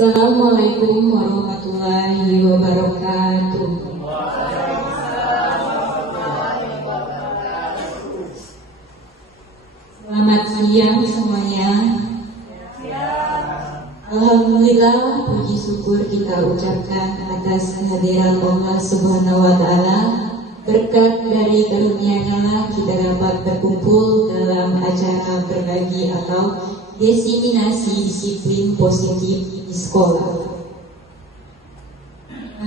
Assalamualaikum warahmatullahi wabarakatuh. Selamat siang semuanya. Alhamdulillah, puji syukur kita ucapkan atas kehadiran Allah Subhanahu wa Ta'ala. Berkat dari karunia-Nya lah kita dapat berkumpul dalam acara berbagi atau diseminasi disiplin positif di sekolah.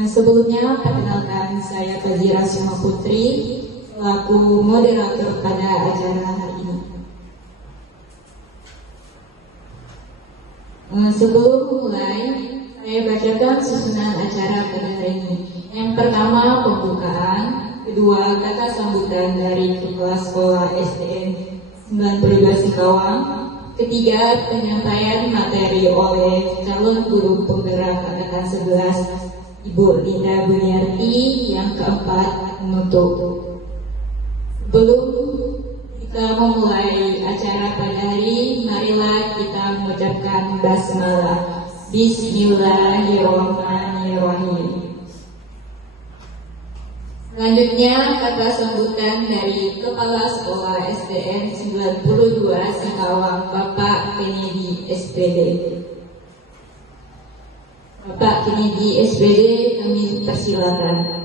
Sebelumnya, perkenalkan saya Fadhira Sima Putri selaku moderator pada acara hari ini. Sebelum mulai, saya bacakan susunan acara pada hari ini. Yang pertama, pembukaan. Kedua, kata sambutan dari Kepala Sekolah SDN 92 Singkawang. Ketiga, penyampaian materi oleh calon guru penggerak angkatan 11 Ibu Linda Buniarti. Yang keempat, penutup. Sebelum kita memulai acara pada hari, marilah kita mengucapkan basmalah. Bismillahirrahmanirrahim. Selanjutnya, kata sambutan dari Kepala Sekolah SDN 92 Singkawang, Bapak Kennedy SPD. Bapak Kennedy SPD, kami persilakan.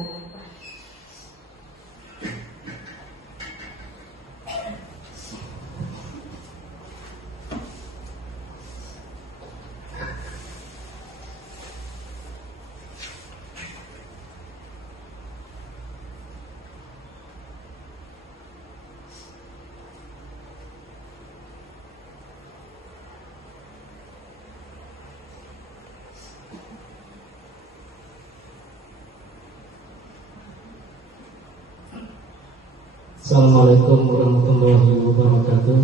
Assalamualaikum warahmatullahi wabarakatuh.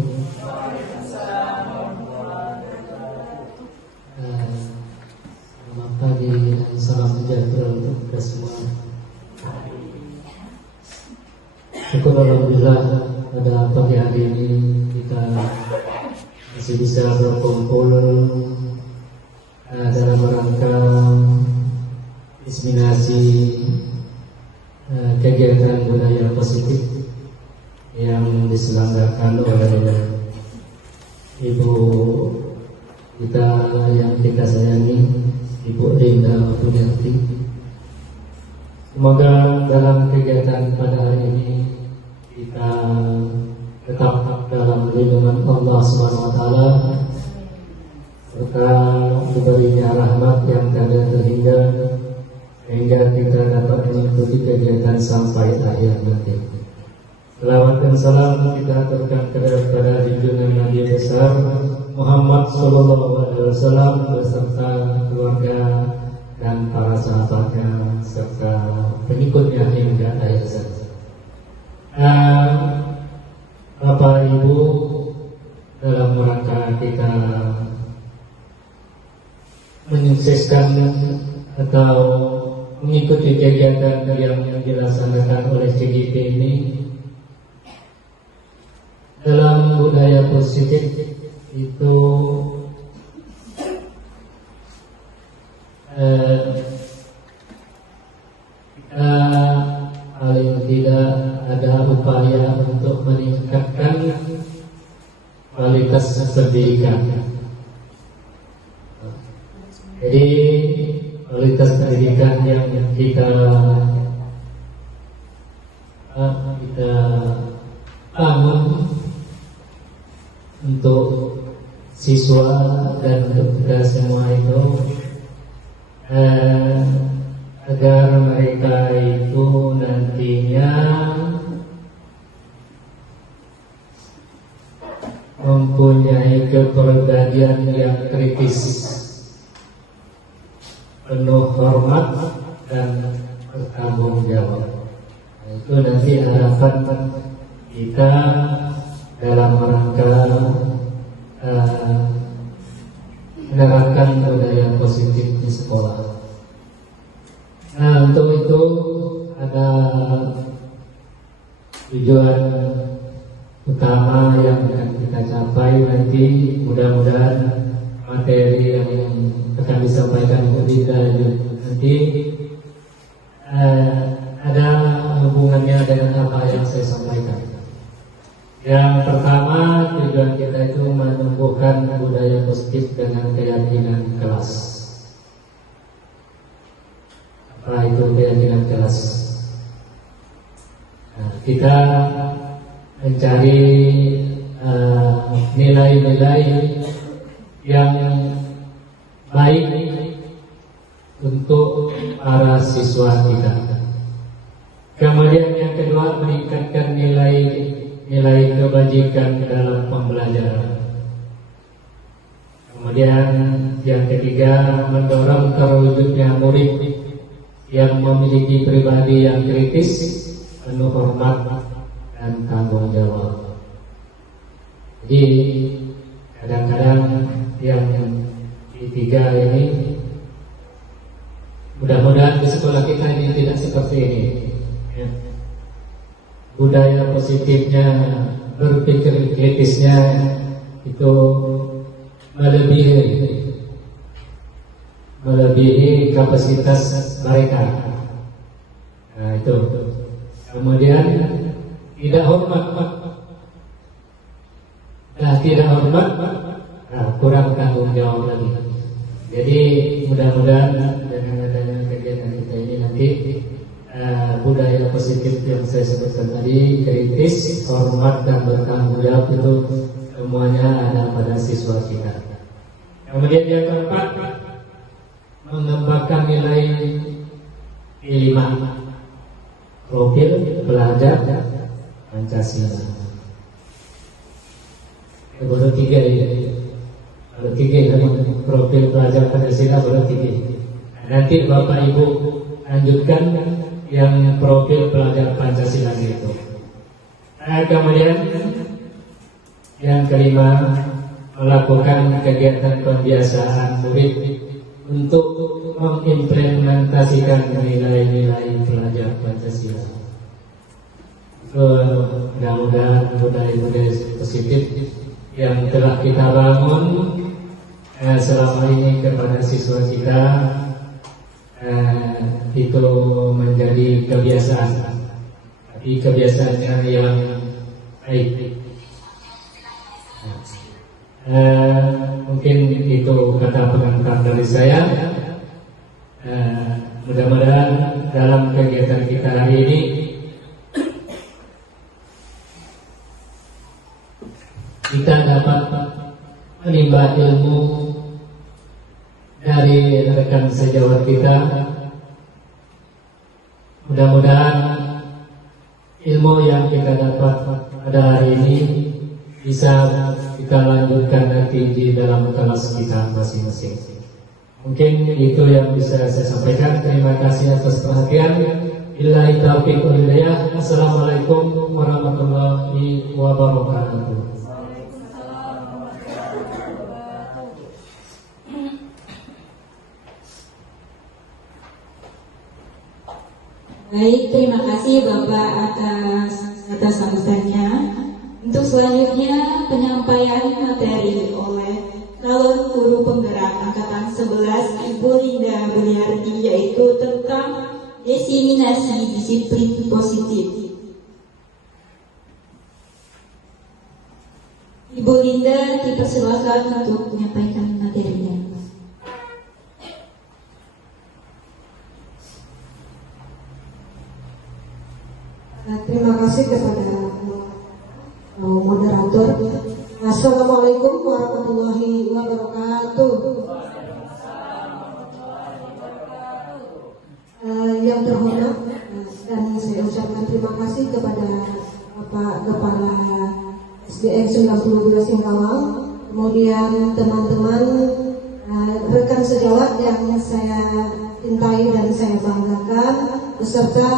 pagi dan salam sejahtera untuk kita semua. Syukur alhamdulillah pada pagi hari ini kita masih bisa berkumpul dalam rangka diseminasi kegiatan budaya positif yang diselenggarakan oleh Ibu kita yang kita sayangi, Ibu Linda Puniarti. Semoga dalam kegiatan pada hari ini kita tetap dalam lindungan Allah Subhanahu wa taala, serta diberinya rahmat yang tiada terhingga sehingga kita dapat mengikuti kegiatan sampai akhir nanti. Selawat dan salam kita aturkan kepada junjungan Nabi besar Muhammad Sallallahu Alaihi Wasallam beserta keluarga dan para sahabatnya serta pengikutnya hingga akhir zaman. Bapak Ibu, dalam rangka kita menyukseskan atau mengikuti kegiatan yang dilaksanakan oleh CGP ini, dalam budaya positif itu kita paling tidak ada upaya untuk meningkatkan kualitas pendidikan. Jadi kualitas pendidikan yang kita bangun untuk siswa dan untuk kita semua itu agar mereka itu nantinya mempunyai kepribadian yang kritis, penuh hormat dan bertanggung jawab. Itu nanti harapan kita dalam rangka menerapkan budaya positif di sekolah. Nah, untuk itu ada tujuan utama yang akan kita capai nanti. Mudah-mudahan materi yang akan disampaikan Bu Dinda nanti ada hubungannya dengan apa yang saya sampaikan. Yang pertama, tujuan kita itu menumbuhkan budaya positif dengan keyakinan kelas. Apa itu keyakinan kelas? Nah, kita mencari nilai-nilai yang baik untuk para siswa kita. Kemudian yang kedua, meningkatkan nilai kebajikan dalam pembelajaran. Kemudian yang ketiga, mendorong terwujudnya murid yang memiliki pribadi yang kritis, penuh hormat dan tanggung jawab. Jadi kadang-kadang yang ketiga ini, mudah-mudahan di sekolah kita ini tidak seperti ini. Ya. Budaya positifnya, berpikir kritisnya itu melebihi kapasitas mereka. Nah, itu. Kemudian tidak hormat. Kurang tanggung jawab lagi. Jadi mudah-mudahan dengan adanya kegiatan kita ini nanti budaya positif yang saya sebutkan tadi, kritis, hormat dan bertanggung jawab itu semuanya ada pada siswa kita. Kemudian yang keempat, mengembangkan nilai 5 profil pelajar Pancasila. Baru 3 ya. Baru 3 profil pelajar Pancasila baru 3. Nanti Bapak Ibu lanjutkan yang profil pelajar Pancasila itu. Kemudian yang kelima, melakukan kegiatan pembiasaan murid untuk mengimplementasikan nilai-nilai pelajar Pancasila. Mudah-mudahan budaya-budaya positif yang telah kita bangun selama ini kepada siswa kita itu menjadi kebiasaan, tapi kebiasaannya yang baik. Mungkin itu kata pengantar dari saya. Mudah-mudahan dalam kegiatan kita hari ini kita dapat menimba ilmu dari rekan sejawat kita. Mudah-mudahan ilmu yang kita dapat pada hari ini bisa kita lanjutkan nanti di dalam kelas kita masing-masing. Mungkin itu yang bisa saya sampaikan. Terima kasih atas perhatian. Billahi taufiq wal hidayah. Assalamualaikum warahmatullahi wabarakatuh. Baik, terima kasih Bapak atas sambutannya. Untuk selanjutnya penyampaian materi oleh calon guru penggerak angkatan 11 Ibu Linda Buliarti, yaitu tentang diseminasi disiplin positif. Ibu Linda dipersilakan untuk menyampaikan materinya. Terima kasih kepada moderator. Assalamualaikum warahmatullahi wabarakatuh. Yang terhormat dan saya ucapkan terima kasih kepada Bapak Kepala SDN 92 Singkawang, kemudian teman-teman rekan sejawat yang saya cintai dan saya banggakan, beserta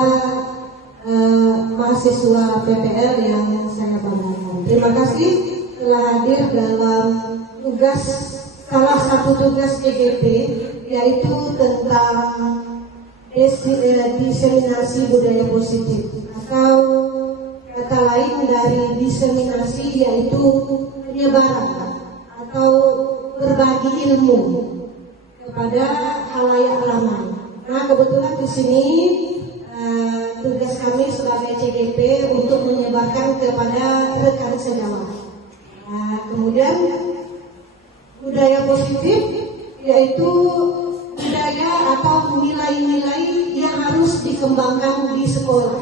mahasiswa PPL yang saya banggakan. Terima kasih telah hadir dalam tugas, salah satu tugas EGP, yaitu tentang diseminasi budaya positif, atau kata lain dari diseminasi yaitu penyebaran atau berbagi ilmu kepada khalayak ramai. Nah, kebetulan di sini tugas kami sebagai CGP untuk menyebarkan kepada rekan sejawat. Kemudian budaya positif yaitu budaya atau nilai-nilai yang harus dikembangkan di sekolah.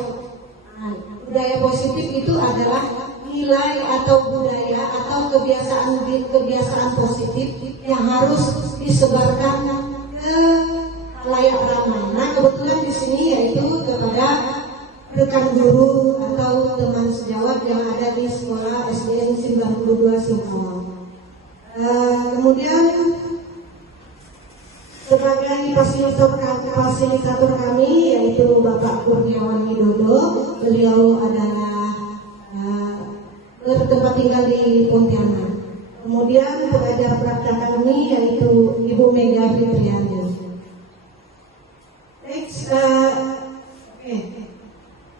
Budaya positif itu adalah nilai atau budaya atau kebiasaan positif yang harus disebarkan ke layak ramai. Nah, kebetulan di sini yaitu kepada rekan guru atau teman sejawat yang ada di sekolah SDN 92 Singkawang. Kemudian sebagai fasilitator kami yaitu Bapak Kurniawan Widodo, beliau adalah bertempat tinggal di Pontianak. Kemudian pengajar praktek kami yaitu Ibu Mega Fitriani.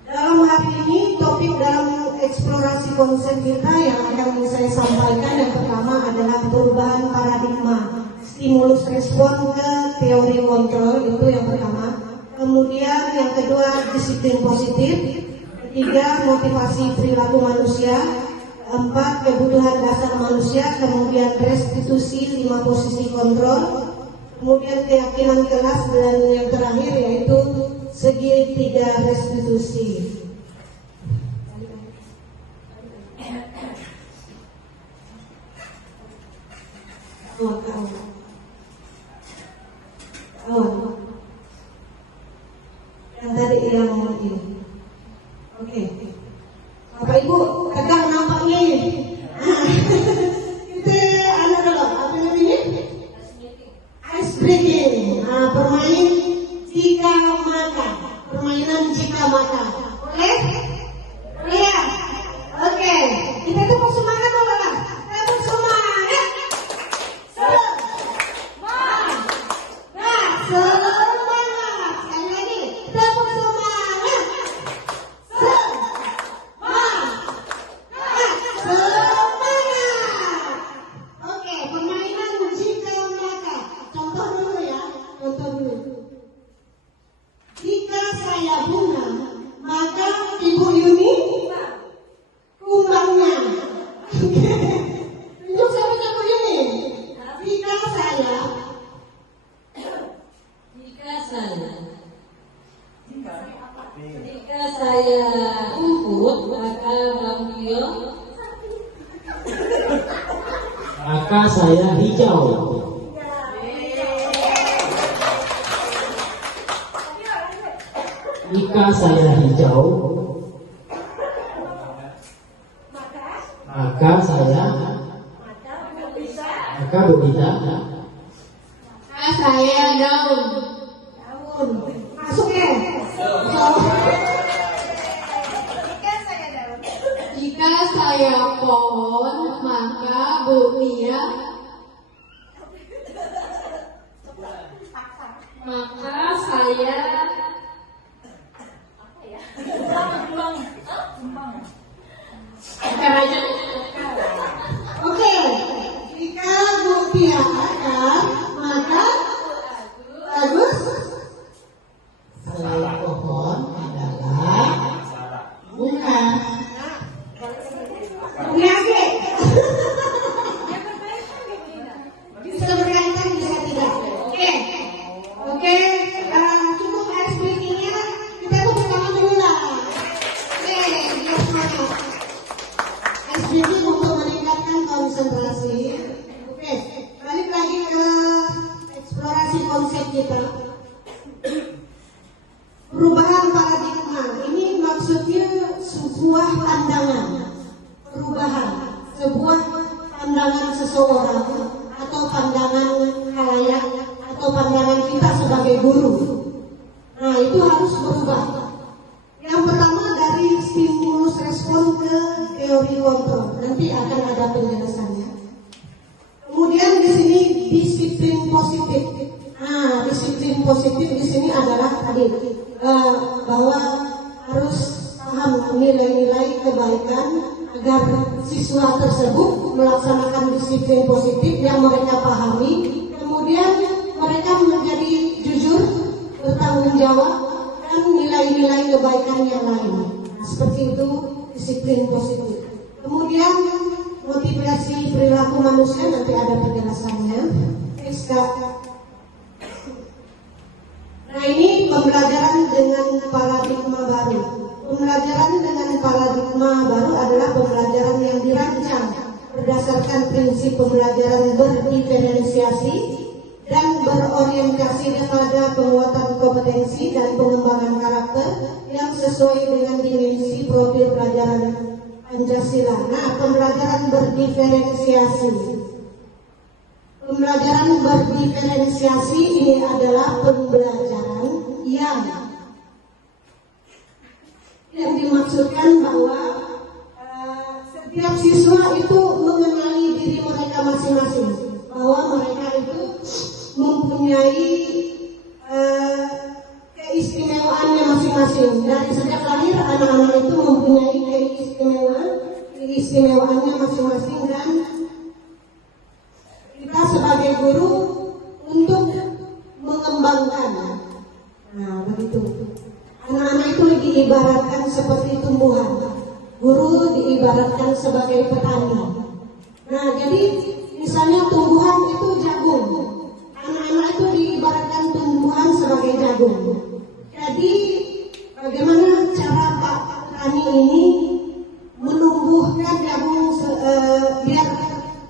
Dalam hari ini topik dalam eksplorasi konsep kita yang akan saya sampaikan yang pertama adalah perubahan paradigma stimulus respon ke teori kontrol, itu yang pertama. Kemudian yang kedua disiplin positif, ketiga motivasi perilaku manusia, keempat kebutuhan dasar manusia, kemudian restitusi 5 posisi kontrol, kemudian keyakinan kelas, dan yang terakhir yaitu segitiga restitusi. Yang tadi yang ini. Oke. Bapak Ibu tegang nampaknya ini. Itu apa namanya? Ice breaking. Permain jika maka. Permainan jika maka. Boleh? Boleh ya? Oke. Kita tepuk semangat Bapak. Tepuk semangat. Semangat. Sekali lagi, tepuk semangat. Semangat. Oke, permainan jika maka. Contoh dulu ya, contoh dulu. Jika saya bunga, maka Ibu Yuni kumbangnya. Tunjuk sama Ibu Yuni. Jika saya rumput, maka Bang Tio Maka saya hijau. Jika saya hijau, maka berbeda. saya daun. masuk ya. Jika saya pohon, maka Bu Mia maka saya Akar aja. Oke, jika Bu Tia akar, maka bagus. Selain pohon adalah bunga. Bunga sih. Bisa berkaitan, bisa tidak. Oke, cukup ice breaking-nya. Kita tepuk tangan dulu lah. Biar semangat. Ice breaking untuk meningkatkan konsentrasi. Oke, balik lagi ke eksplorasi konsep kita. Perubahan paradigma ini maksudnya sebuah pandangan. Perubahan, sebuah pandangan seseorang atau pandangan khalayak atau pandangan kita sebagai guru. Nah, itu harus berubah. Yang pertama dari stimulus respon ke teori kontrol. Nanti akan ada penjelasannya. Kemudian di sini disiplin positif. Nah, disiplin positif di sini adalah tadi bahwa harus paham nilai-nilai kebaikan agar siswa tersebut melaksanakan disiplin positif yang mereka pahami. Kemudian mereka menjadi jujur, bertanggung jawab, dan nilai-nilai kebaikan yang lain. Nah, seperti itu disiplin positif. Kemudian motivasi perilaku manusia, nanti ada penjelasannya. Nah, ini pembelajaran dengan paradigma baru. Pembelajaran dengan paradigma baru adalah pembelajaran yang dirancang berdasarkan prinsip pembelajaran berdiferensiasi dan berorientasi pada penguatan kompetensi dan pengembangan karakter yang sesuai dengan dimensi profil pelajaran Pancasila. Nah, pembelajaran berdiferensiasi. Pembelajaran berdiferensiasi ini adalah pembelajaran yang dimaksudkan bahwa setiap siswa itu mengenali diri mereka masing-masing, bahwa mereka itu mempunyai keistimewaannya masing-masing. Dari sejak lahir anak-anak itu mempunyai keistimewaannya masing-masing, dan kita sebagai guru untuk mengembangkan. Nah, begitu. Anak-anak itu diibaratkan seperti tumbuhan. Guru diibaratkan sebagai petani. Nah, jadi misalnya tumbuhan itu jagung. Anak-anak itu diibaratkan tumbuhan sebagai jagung. Jadi bagaimana cara Pak petani ini menumbuhkan jagung biar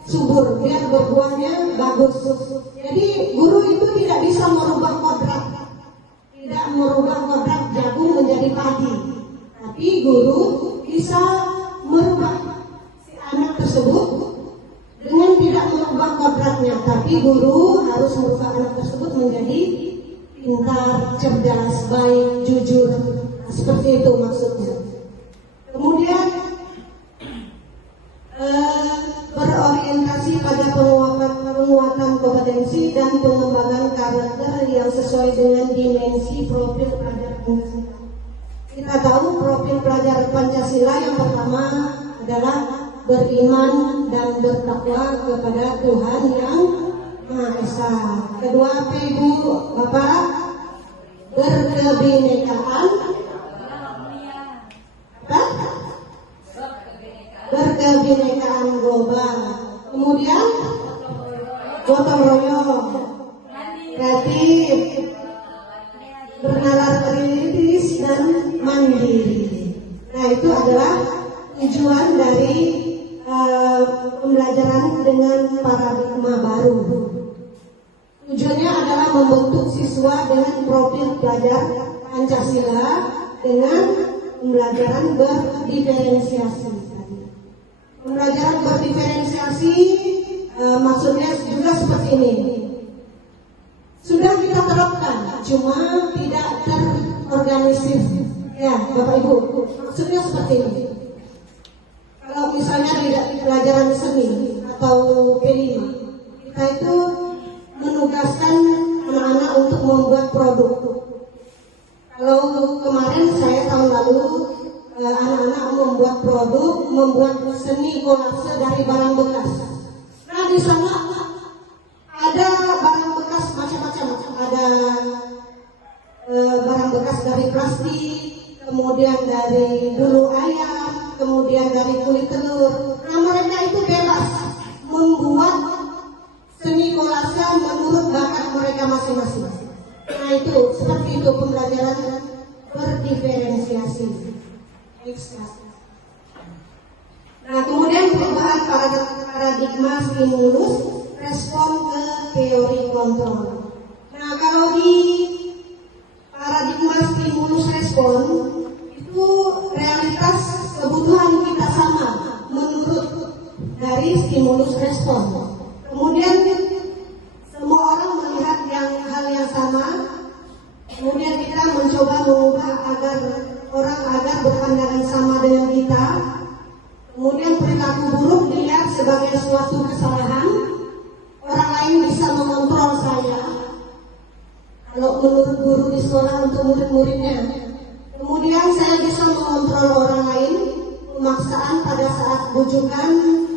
subur, biar berbuahnya bagus. Jadi guru itu tidak bisa merubah kodrat, tidak merubah kodrat jagung menjadi padi, tapi guru bisa merubah si anak tersebut dengan tidak merubah kodratnya, tapi guru harus merubah anak tersebut menjadi pintar, cerdas, baik, jujur. Nah, seperti itu maksudnya. Kemudian berorientasi pada penguatan kompetensi dan pengembangan karakter yang sesuai sesuai dengan dimensi profil pelajar Pancasila. Kita tahu profil pelajar Pancasila yang pertama adalah beriman dan bertakwa kepada Tuhan yang Maha Esa. Kedua, apa Ibu Bapak? Berkebinekaan. Apa? Berkebinekaan global. Kemudian gotong royong, kreatif, bernalar kritis dan mandiri. Nah, itu adalah tujuan dari pembelajaran dengan paradigma baru. Tujuannya adalah membentuk siswa dengan profil pelajar Pancasila dengan pembelajaran berdiferensiasi. Pembelajaran berdiferensiasi maksudnya juga seperti ini. Sudah kita terapkan, cuma tidak terorganisir. Ya, Bapak Ibu, maksudnya seperti ini. Kalau misalnya di pelajaran seni atau P5, kita itu menugaskan anak-anak untuk membuat produk. Kalau kemarin saya tahun lalu anak-anak membuat produk, membuat seni kolase dari barang bekas. Nah, di sana ada barang bekas macam-macam, ada barang bekas dari plastik, kemudian dari bulu ayam, kemudian dari kulit telur. Nah, mereka itu bebas membuat seni kolase menurut bakat mereka masing-masing. Nah, itu seperti itu pembelajaran berdiferensiasi. Nah, kemudian perubahan paradigma stimulus respon ke teori kontrol. Nah, kalau di paradigma stimulus respon itu realitas kebutuhan kita sama menurut dari stimulus respon. Kemudian semua orang melihat hal yang sama. Kemudian kita mencoba mengubah agar berpandangan sama dengan kita. Kemudian perilaku buruk dilihat sebagai suatu kesalahan. Orang lain bisa mengontrol saya. Kalau menurut guru di sekolah untuk murid-muridnya. Kemudian saya bisa mengontrol orang lain. Pemaksaan pada saat bujukan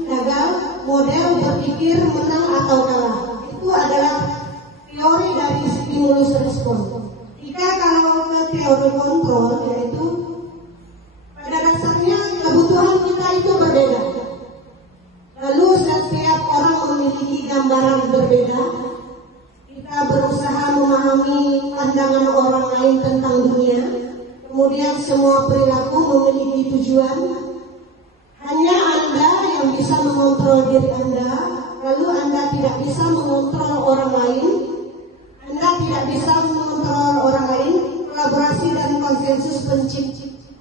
gagal, model berpikir menang atau kalah. Itu adalah teori dari stimulus respon. Jika kalau ke teori kontrol, yaitu pada dasarnya kebutuhan kita itu berbeda. Lalu setiap orang memiliki gambaran berbeda. Kita berusaha memahami pandangan orang lain tentang dunia. Kemudian semua perilaku memiliki tujuan. Hanya Anda yang bisa mengontrol diri Anda. Lalu Anda tidak bisa mengontrol orang lain. Anda tidak bisa mengontrol orang lain. Kolaborasi dan konsensus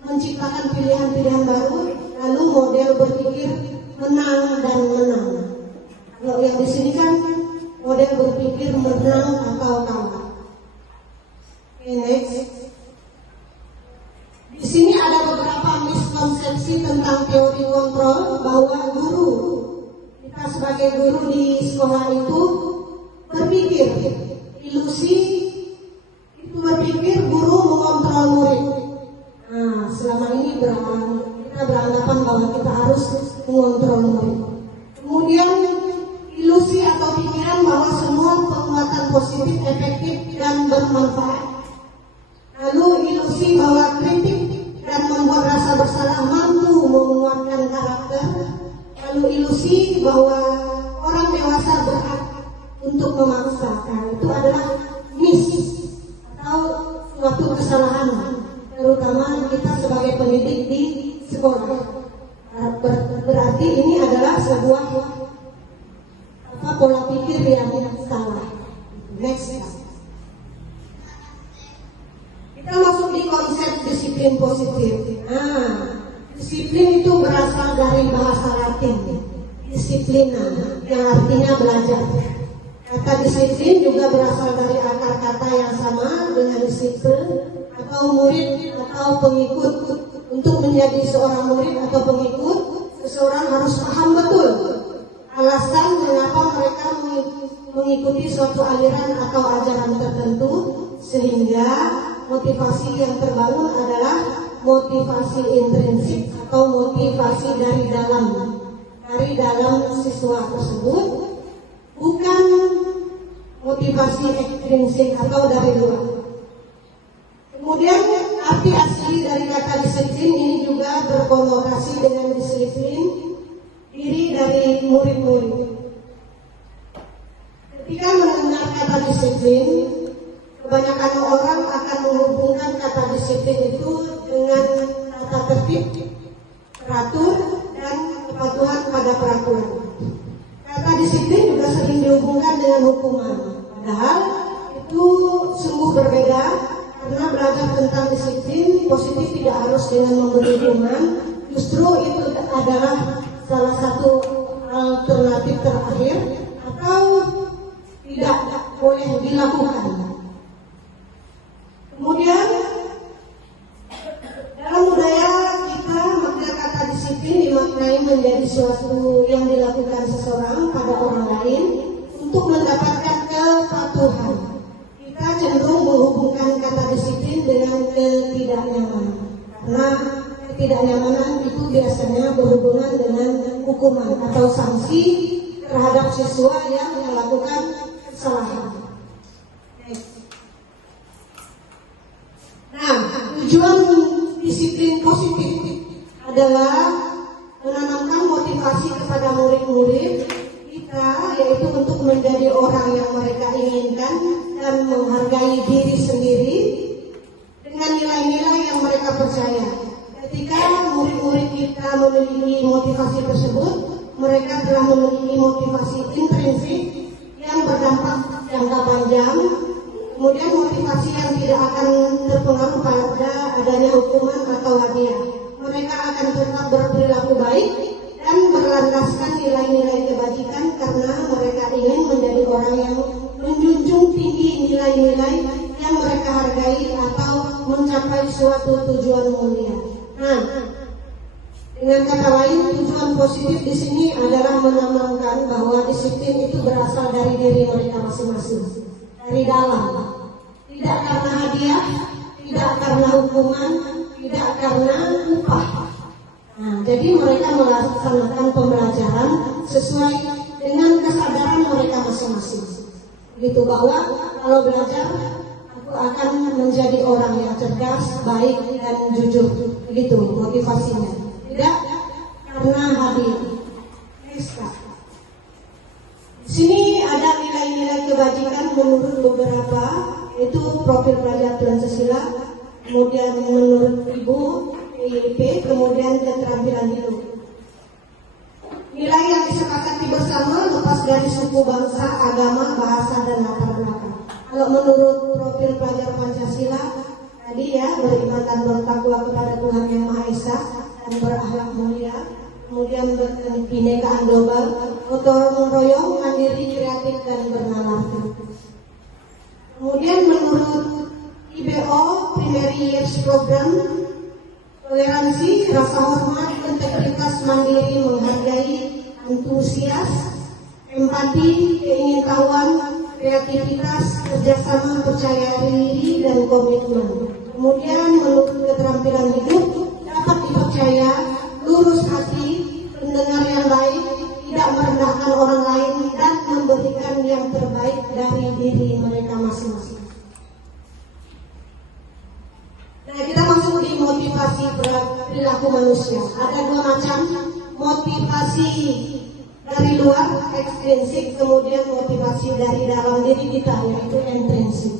menciptakan pilihan-pilihan baru. Lalu model berpikir menang dan menang. Kalau yang di sini kan model berpikir menang atau kalah. Next. Di sini ada beberapa miskonsepsi tentang teori kontrol bahwa guru, kita sebagai guru di sekolah itu berpikir ilusi itu berpikir guru mengontrol murid. Nah, selama ini kita beranggapan bahwa kita harus mengontrol murid. Kemudian ilusi atau pikiran bahwa semua penguatan positif efektif dan bermanfaat. Lalu ilusi bahwa kritik dan membuat rasa bersalah mampu menguatkan karakter. Lalu ilusi bahwa orang dewasa berhak untuk memaksa. Nah, itu adalah atau suatu kesalahan, terutama kita sebagai pendidik di sekolah. Berarti ini adalah sebuah pola pikir yang salah. Next. Kita masuk di konsep disiplin positif. Nah, disiplin itu berasal dari bahasa Latin, disiplina, yang artinya belajar. Kata disiplin juga berasal dari akar kata yang sama dengan disiplin atau murid atau pengikut. Untuk menjadi seorang murid atau pengikut, seseorang harus paham betul alasan mengapa mereka mengikuti suatu aliran atau ajaran tertentu. sehingga motivasi yang terbangun adalah motivasi intrinsik atau motivasi dari dalam siswa tersebut, bukan motivasi ekstrinsik atau dari luar. Kemudian arti asli dari kata disiplin ini juga berkonotasi dengan disiplin diri dari murid-murid. Ketika mendengar kata disiplin, kebanyakan orang akan menghubungkan kata disiplin itu dengan tata tertib, teratur, dan kepatuhan pada peraturan. Kata disiplin juga sering dihubungkan dengan hukuman. Padahal itu sungguh berbeda, karena belajar tentang disiplin positif tidak harus dengan memberi hukuman. Justru itu adalah salah satu alternatif terakhir atau tidak boleh dilakukan. Kemudian dalam budaya kita, makna kata disiplin dimaknai menjadi sesuatu yang dilakukan seseorang pada orang lain untuk mendapatkan kepatuhan. Kita cenderung menghubungkan kata disiplin dengan ketidaknyamanan, karena ketidaknyamanan itu biasanya berhubungan dengan hukuman atau sanksi terhadap siswa yang melakukan kesalahan. Nah, tujuan disiplin positif adalah menanamkan motivasi kepada murid-murid kita, yaitu untuk menjadi orang yang mereka inginkan dan menghargai diri sendiri dengan nilai-nilai yang mereka percaya. Ketika murid-murid kita memiliki motivasi tersebut, mereka telah memiliki motivasi intrinsik yang berdampak jangka panjang. Kemudian motivasi yang tidak akan terpengaruh pada adanya hukuman atau hadiah. Mereka akan tetap berperilaku baik dan berlandaskan nilai-nilai kebajikan karena mereka ingin menjadi orang yang menjunjung tinggi nilai-nilai yang mereka hargai atau mencapai suatu tujuan mulia. Nah, dengan kata lain, tujuan positif di sini adalah menanamkan bahwa disiplin itu berasal dari diri mereka masing-masing, dari dalam. Tidak karena hadiah, tidak karena hukuman, tidak karena upah. Nah, jadi mereka melaksanakan pembelajaran sesuai dengan kesadaran mereka masing-masing. Gitu, bahwa kalau belajar aku akan menjadi orang yang cerdas, baik dan jujur. Begitu motivasinya. Tidak karena hadiah. Di sini ada nilai-nilai kebajikan menurut beberapa, yaitu profil pelajar Pancasila, kemudian menurut Ibu PIP, kemudian keterampilan hidup. Nilai yang disepakati bersama lepas dari suku, bangsa, agama, bahasa, dan latar belakang. Kalau menurut profil pelajar Pancasila tadi ya, beriman dan bertakwa kepada Tuhan Yang Maha Esa dan berakhlak mulia, kemudian berkebinekaan global, gotong royong, mandiri, kreatif, dan bernalar. Kemudian menurut IBO Primary Years Program, toleransi, rasa hormat, integritas, mandiri, menghargai, antusias, empati, keingintahuan, kreativitas, kerjasama, percaya diri, dan komitmen. Kemudian menurut keterampilan hidup, dapat dipercaya, lurus hati, pendengar yang baik, tidak merendahkan orang lain, dan memberikan yang terbaik dari diri mereka masing-masing. Nah, kita masuk di motivasi perilaku manusia. Ada dua macam, motivasi dari luar, ekstrinsik, kemudian motivasi dari dalam diri kita, yaitu intrinsik.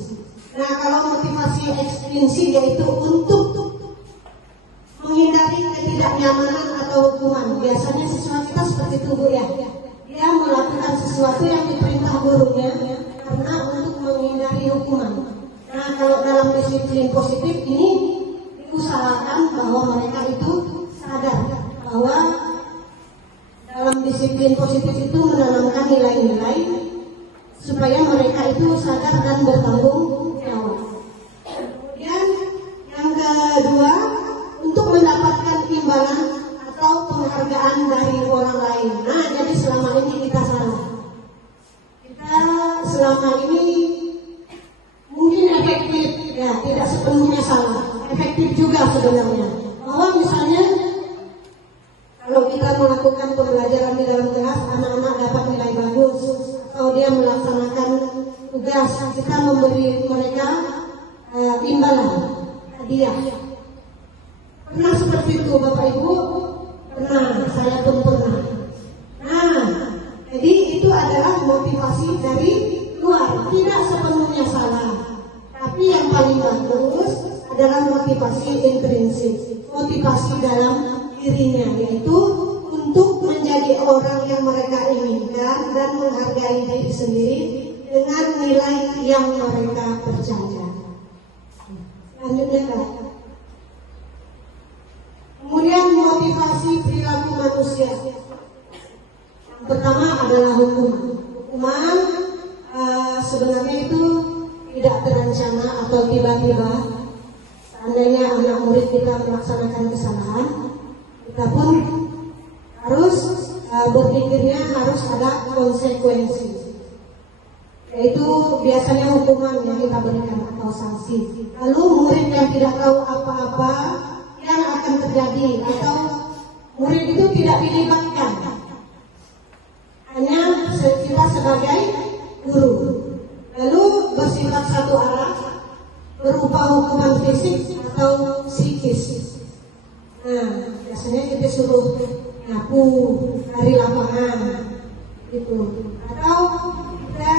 Nah, kalau motivasi ekstrinsik yaitu untuk menghindari ketidaknyamanan atau hukuman. Biasanya siswa kita seperti itu, Bu, ya. Dia melakukan sesuatu yang diperintah gurunya karena untuk menghindari hukuman. Nah, kalau dalam disiplin positif ini diusahakan bahwa mereka itu sadar bahwa dalam disiplin positif itu menanamkan nilai-nilai supaya mereka itu sadar dan bertanggung jawab. Kemudian yang kedua, untuk mendapatkan imbalan atau penghargaan dari orang lain. Nah, jadi selama ini kita salah. Kita selama ini mungkin efektif sepenuhnya salah, efektif juga sebenarnya. Bahwa misalnya kalau kita melakukan pembelajaran di dalam kelas, anak-anak dapat nilai bagus, atau dia melaksanakan tugas, kita memberi mereka imbalan, hadiah. Pernah seperti itu Bapak Ibu? Pernah, saya pun pernah. Nah, jadi itu adalah motivasi dari luar, tidak sepenuhnya salah. Tapi yang paling bagus adalah motivasi intrinsik, motivasi dalam dirinya, yaitu untuk menjadi orang yang mereka inginkan dan menghargai diri sendiri dengan nilai yang mereka percaya. Lanjutnya Kak. Kemudian motivasi perilaku manusia. Yang pertama adalah hukuman. Hukuman sebenarnya itu tidak terencana atau tiba-tiba. Seandainya anak murid kita melaksanakan kesalahan, kita pun harus berpikirnya harus ada konsekuensi. Yaitu biasanya hukuman yang kita berikan atau sanksi. Lalu murid yang tidak tahu apa-apa yang akan terjadi atau murid itu tidak dilibatkan, hanya kita sebagai guru, lalu bersifat satu arah berupa hukuman fisik atau psikis. Nah, biasanya kita suruh nyapu dari lapangan gitu, atau kita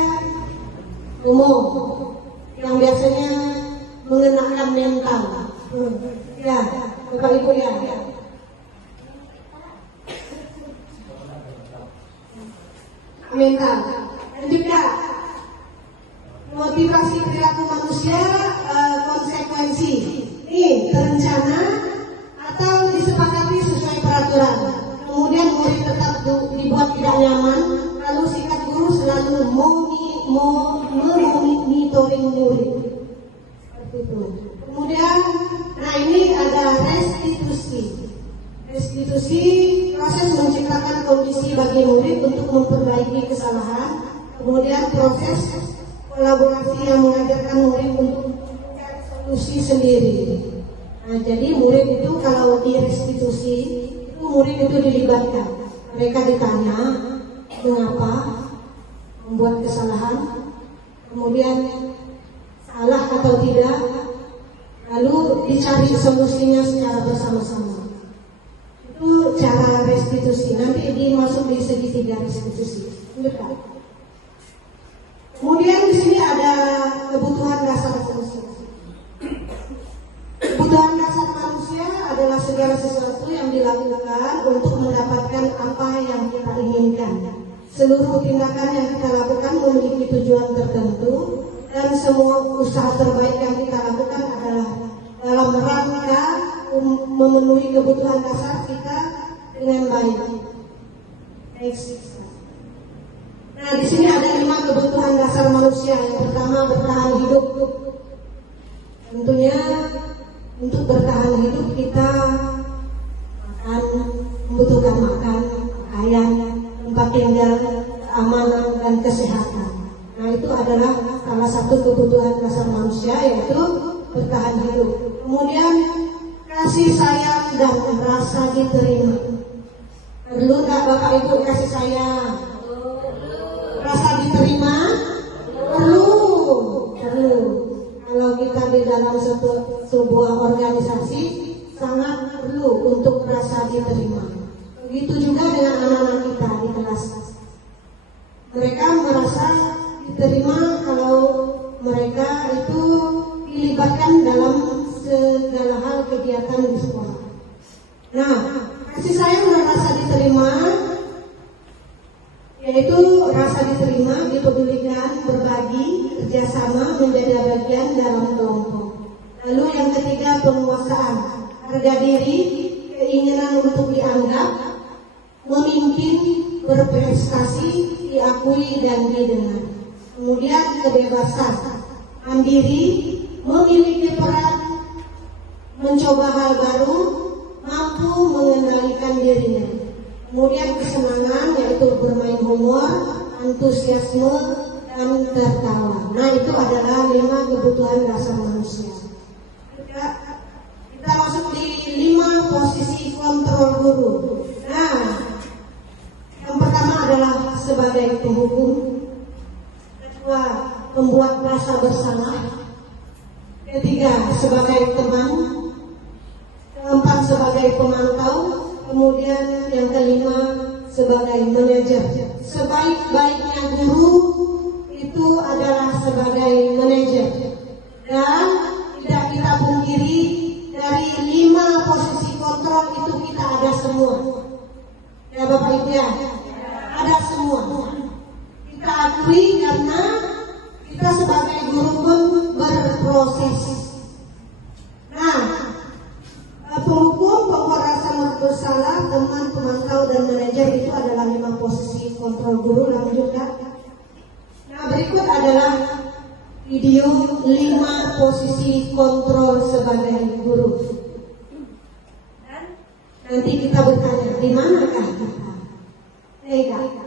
umum yang biasanya mengenakan mental. Ya, Bapak Ibu ya. Mental. Dan juga motivasi perilaku manusia, konsekuensi. Ini terencana atau disepakati sesuai peraturan. Kemudian murid tetap dibuat tidak nyaman, lalu sikap guru selalu monitoring murid. Seperti itu. Kemudian, nah ini ada restitusi. Restitusi proses menciptakan kondisi bagi murid untuk memperbaiki kesalahan. Kemudian proses kolaborasi yang mengajarkan murid untuk mencari solusi sendiri. Nah, jadi murid itu kalau di restitusi itu murid itu dilibatkan. Mereka ditanya mengapa membuat kesalahan, kemudian salah atau tidak, lalu dicari solusinya secara bersama-sama. Itu cara restitusi. Nanti dimasuk di segitiga restitusi. Betul. Kemudian di sini ada kebutuhan dasar manusia. Kebutuhan dasar manusia adalah segala sesuatu yang dilakukan untuk mendapatkan apa yang kita inginkan. Seluruh tindakan yang kita lakukan memiliki tujuan tertentu, dan semua usaha terbaik yang kita lakukan adalah dalam rangka memenuhi kebutuhan dasar kita dengan baik. Nah, di sini ada 5 kebutuhan dasar manusia. Yang pertama, bertahan hidup. Tentunya untuk bertahan hidup kita membutuhkan makan, pakaian, tempat tinggal, keamanan, dan kesehatan. Nah, itu adalah salah satu kebutuhan dasar manusia, yaitu bertahan hidup. Kemudian kasih sayang dan rasa diterima. Perlu nggak Bapak Ibu kasih sayang? Rasa diterima? Perlu. Kalau kita di dalam sebuah organisasi sangat perlu untuk rasa diterima. Begitu juga dengan anak-anak kita di kelas. Mereka merasa diterima kalau mereka itu dilibatkan dalam segala hal kegiatan di sekolah. Nah, kasih sayang dan rasa diterima, yaitu rasa diterima, dipedulikan, berbagi, kerjasama, menjadi bagian dalam kelompok. Lalu yang ketiga, penguasaan, harga diri, keinginan untuk dianggap, memimpin, berprestasi, diakui dan didengar. Kemudian kebebasan, mandiri, memiliki peran, mencoba hal baru, mampu mengendalikan dirinya. Kemudian kesenangan, yaitu bermain humor, antusiasme, dan tertawa. Nah, itu adalah 5 kebutuhan dasar manusia. rasa bersalah. Ketiga, sebagai teman. Keempat, sebagai pemantau. Kemudian yang kelima, sebagai manajer. Sebaik-baiknya guru itu adalah sebagai manajer. Dan tidak kita pungkiri, dari 5 posisi kontrol itu kita ada semua. Ya Bapak Ibu ya, ada semua. Kita akui karena kita sebagai guru pun berproses. Nah, penghukum, pembuat rasa bersalah, teman, pemantau, dan manajer itu adalah 5 posisi kontrol guru. Lanjutkan. Nah, berikut adalah video 5 posisi kontrol sebagai guru. Dan nanti kita bertanya, di manakah kita? Kak.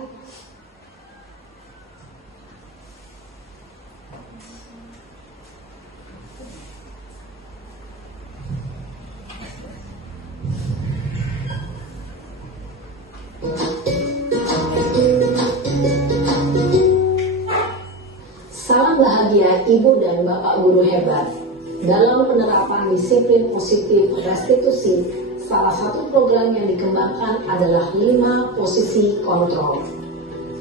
Salam bahagia Ibu dan Bapak guru hebat. Dalam penerapan disiplin positif restitusi, salah satu program yang dikembangkan adalah 5 posisi kontrol.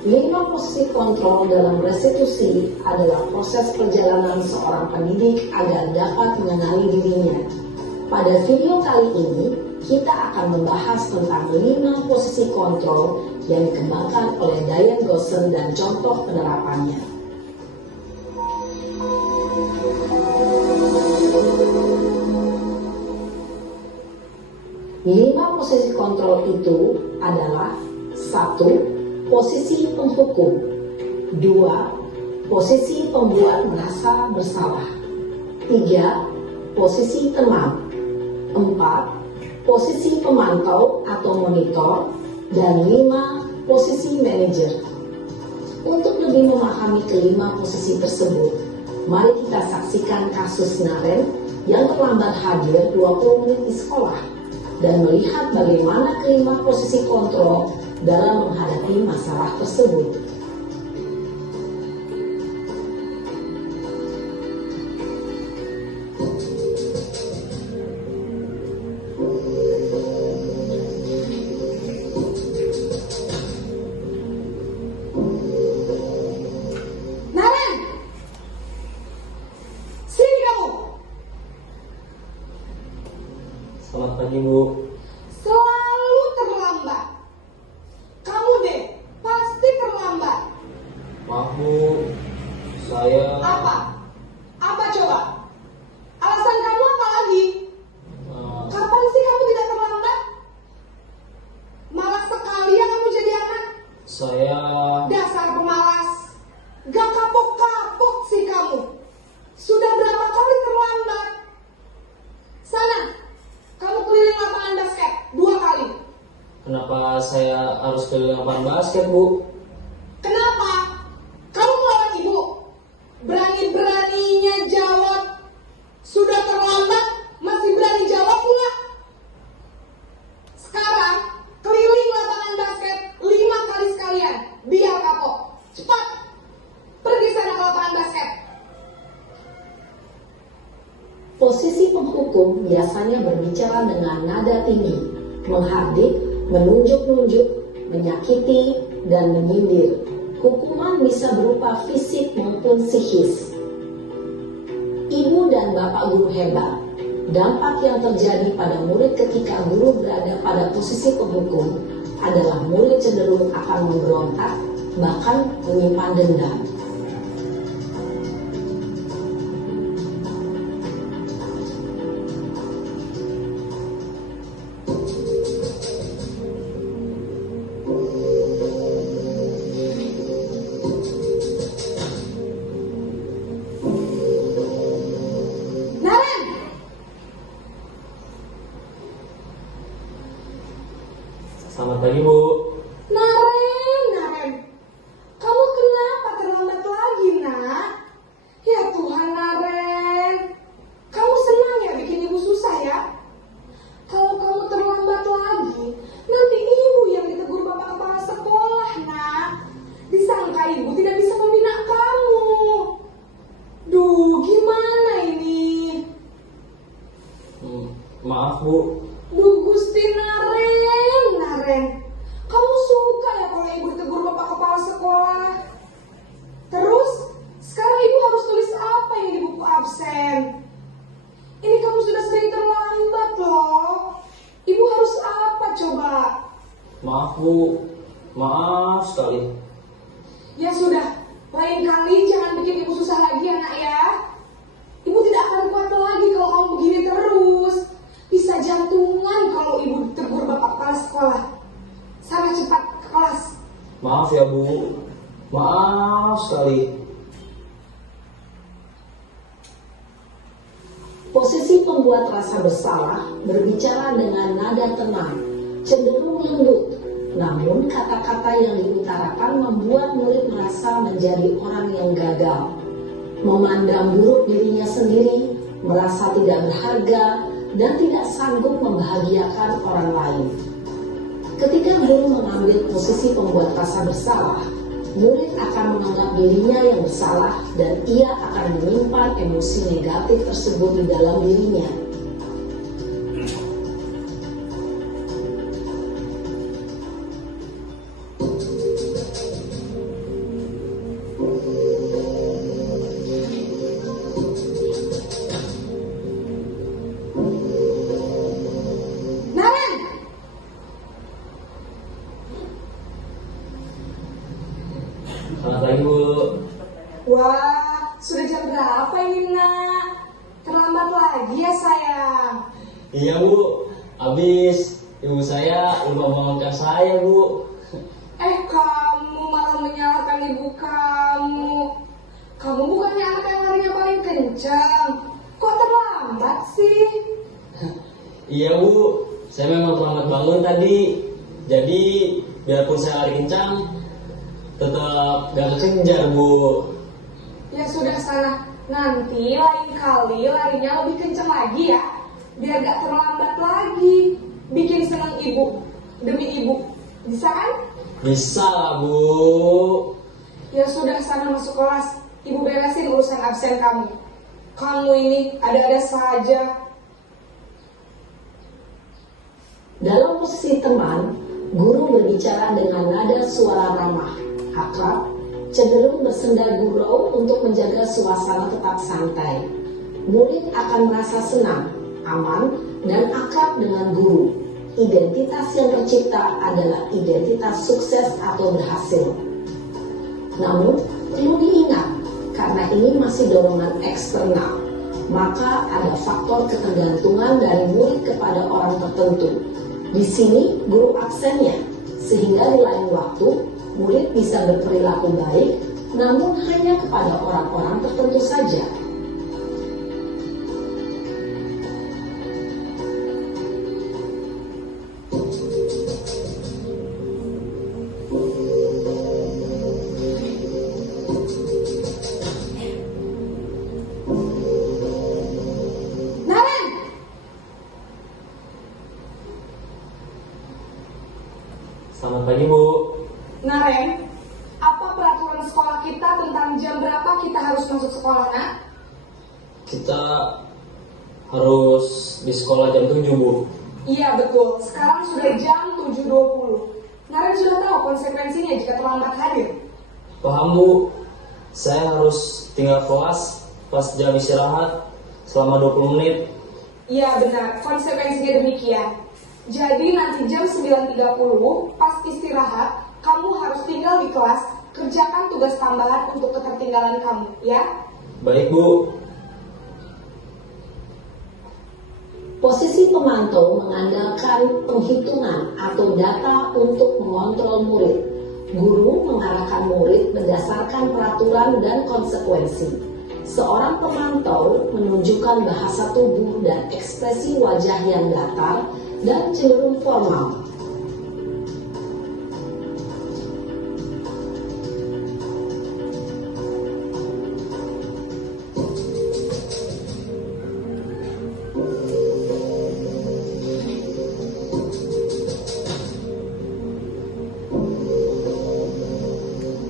5 posisi kontrol dalam restitusi adalah proses perjalanan seorang pendidik agar dapat mengenali dirinya. Pada video kali ini, kita akan membahas tentang 5 posisi kontrol yang dikembangkan oleh Diane Gosson dan contoh penerapannya. Lima posisi kontrol itu adalah 1. Posisi penghukum, 2. Posisi pembuat merasa bersalah, 3. Posisi teman, 4. Posisi pemantau atau monitor, dan 5. Posisi manajer. Untuk lebih memahami kelima posisi tersebut, mari kita saksikan kasus Naren yang terlambat hadir 20 menit di sekolah dan melihat bagaimana kelima posisi kontrol dalam menghadapi masalah tersebut. Naren, sini kamu. Selamat pagi Bu. Selalu terlambat. Kamu deh, pasti terlambat. Maaf Bu, saya Apa? Apa coba? Alasan kamu apa lagi? Kapan sih kamu tidak terlambat? Malas sekali ya kamu jadi anak. saya Dasar pemalas. Gak kapok-kapok sih kamu. Sudah berapa kali terlambat? Sana, kamu keliling lapangan basket 2 kali. kenapa saya harus keliling lapangan basket Bu? Kenapa? Kamu melawan ibu. Berani-beraninya jawab. Sudah terlambat, masih berani jawab pula. Sekarang, keliling lapangan basket 5 kali sekalian. Biar kapok. Cepat. Pergi sana ke lapangan basket. Posisi penghukum biasanya berbicara dengan nada tinggi, menghardik, menunjuk-nunjuk, menyakiti, dan menyindir. Hukuman bisa berupa fisik maupun psikis. Ibu dan Bapak guru hebat, dampak yang terjadi pada murid ketika guru berada pada posisi penghukum adalah murid cenderung akan memberontak, bahkan menyimpan dendam. Naren, Selamat pagi Bu. Naren. Kamu kenapa terlambat Duh, gimana ini? Maaf Bu. Duh, Gusti Naren. Kamu suka ya kalau ibu tegur bapak kepala sekolah? Terus, sekarang ibu harus tulis apa yang di buku absen? Ini kamu sudah sering terlambat loh. Ibu harus apa coba? Maaf Bu. Maaf sekali. Ya sudah, lain kali jangan bikin ibu susah lagi ya nak ya. Ibu tidak akan kuat lagi kalau kamu begini terus. Bisa jantungan kalau ibu ditegur bapak kepala sekolah. Sana cepat ke kelas. Maaf ya Bu. Maaf sekali. Posisi pembuat rasa bersalah berbicara dengan nada tenang, cenderung lembut. Namun kata-kata yang diutarakan membuat murid merasa menjadi orang yang gagal, memandang buruk dirinya sendiri, merasa tidak berharga, dan tidak sanggup membahagiakan orang lain. Ketika guru mengambil posisi pembuat rasa bersalah, murid akan menganggap dirinya yang bersalah dan ia akan menyimpan emosi negatif tersebut di dalam dirinya. Naren! Selamat pagi Bu. Wah, sudah jam berapa ini nak? Terlambat lagi ya sayang. Iya Bu. Habis ibu saya lupa bangunkan saya Bu. Kamu malah menyalahkan ibu kamu. Kamu bukannya anak yang larinya paling kencang. Kok terlambat sih? Iya Bu. Saya memang terlambat bangun tadi. Jadi biarpun saya lari kencang, tetap gak kekejar Bu. Ya sudah sana. Nanti lain kali larinya lebih kencang lagi ya. Biar gak terlambat lagi. Bikin senang ibu. Demi ibu. Bisa kan? Bisa lah Bu. Ya sudah sana masuk kelas. Ibu beresin urusan absen kamu. Kamu ini ada-ada saja. Dalam posisi teman, guru berbicara dengan nada suara ramah, akrab, cenderung bersenda gurau untuk menjaga suasana tetap santai. Murid akan merasa senang, aman, dan akrab dengan guru. Identitas yang tercipta adalah identitas sukses atau berhasil. Namun, perlu diingat, karena ini masih dorongan eksternal, maka ada faktor ketergantungan dari murid kepada orang tertentu. Di sini guru aksennya, sehingga di lain waktu murid bisa berperilaku baik, namun hanya kepada orang-orang tertentu saja. Naren! Selamat pagi Bu. Naren, apa peraturan sekolah kita tentang jam berapa kita harus masuk sekolah, nak? Kita harus di sekolah jam 7 Bu. Iya betul, sekarang sudah jam 7.20. Naren sudah tahu konsekuensinya jika terlambat hadir. Paham Bu. Saya harus tinggal kelas pas jam istirahat selama 20 menit. Iya benar, konsekuensinya demikian. Jadi nanti jam 9.30 pas istirahat, kamu harus tinggal di kelas, kerjakan tugas tambahan untuk ketertinggalan kamu, ya? Baik Bu. Posisi pemantau mengandalkan penghitungan atau data untuk mengontrol murid. Guru mengarahkan murid berdasarkan peraturan dan konsekuensi. Seorang pemantau menunjukkan bahasa tubuh dan ekspresi wajah yang datar dan cenderung formal.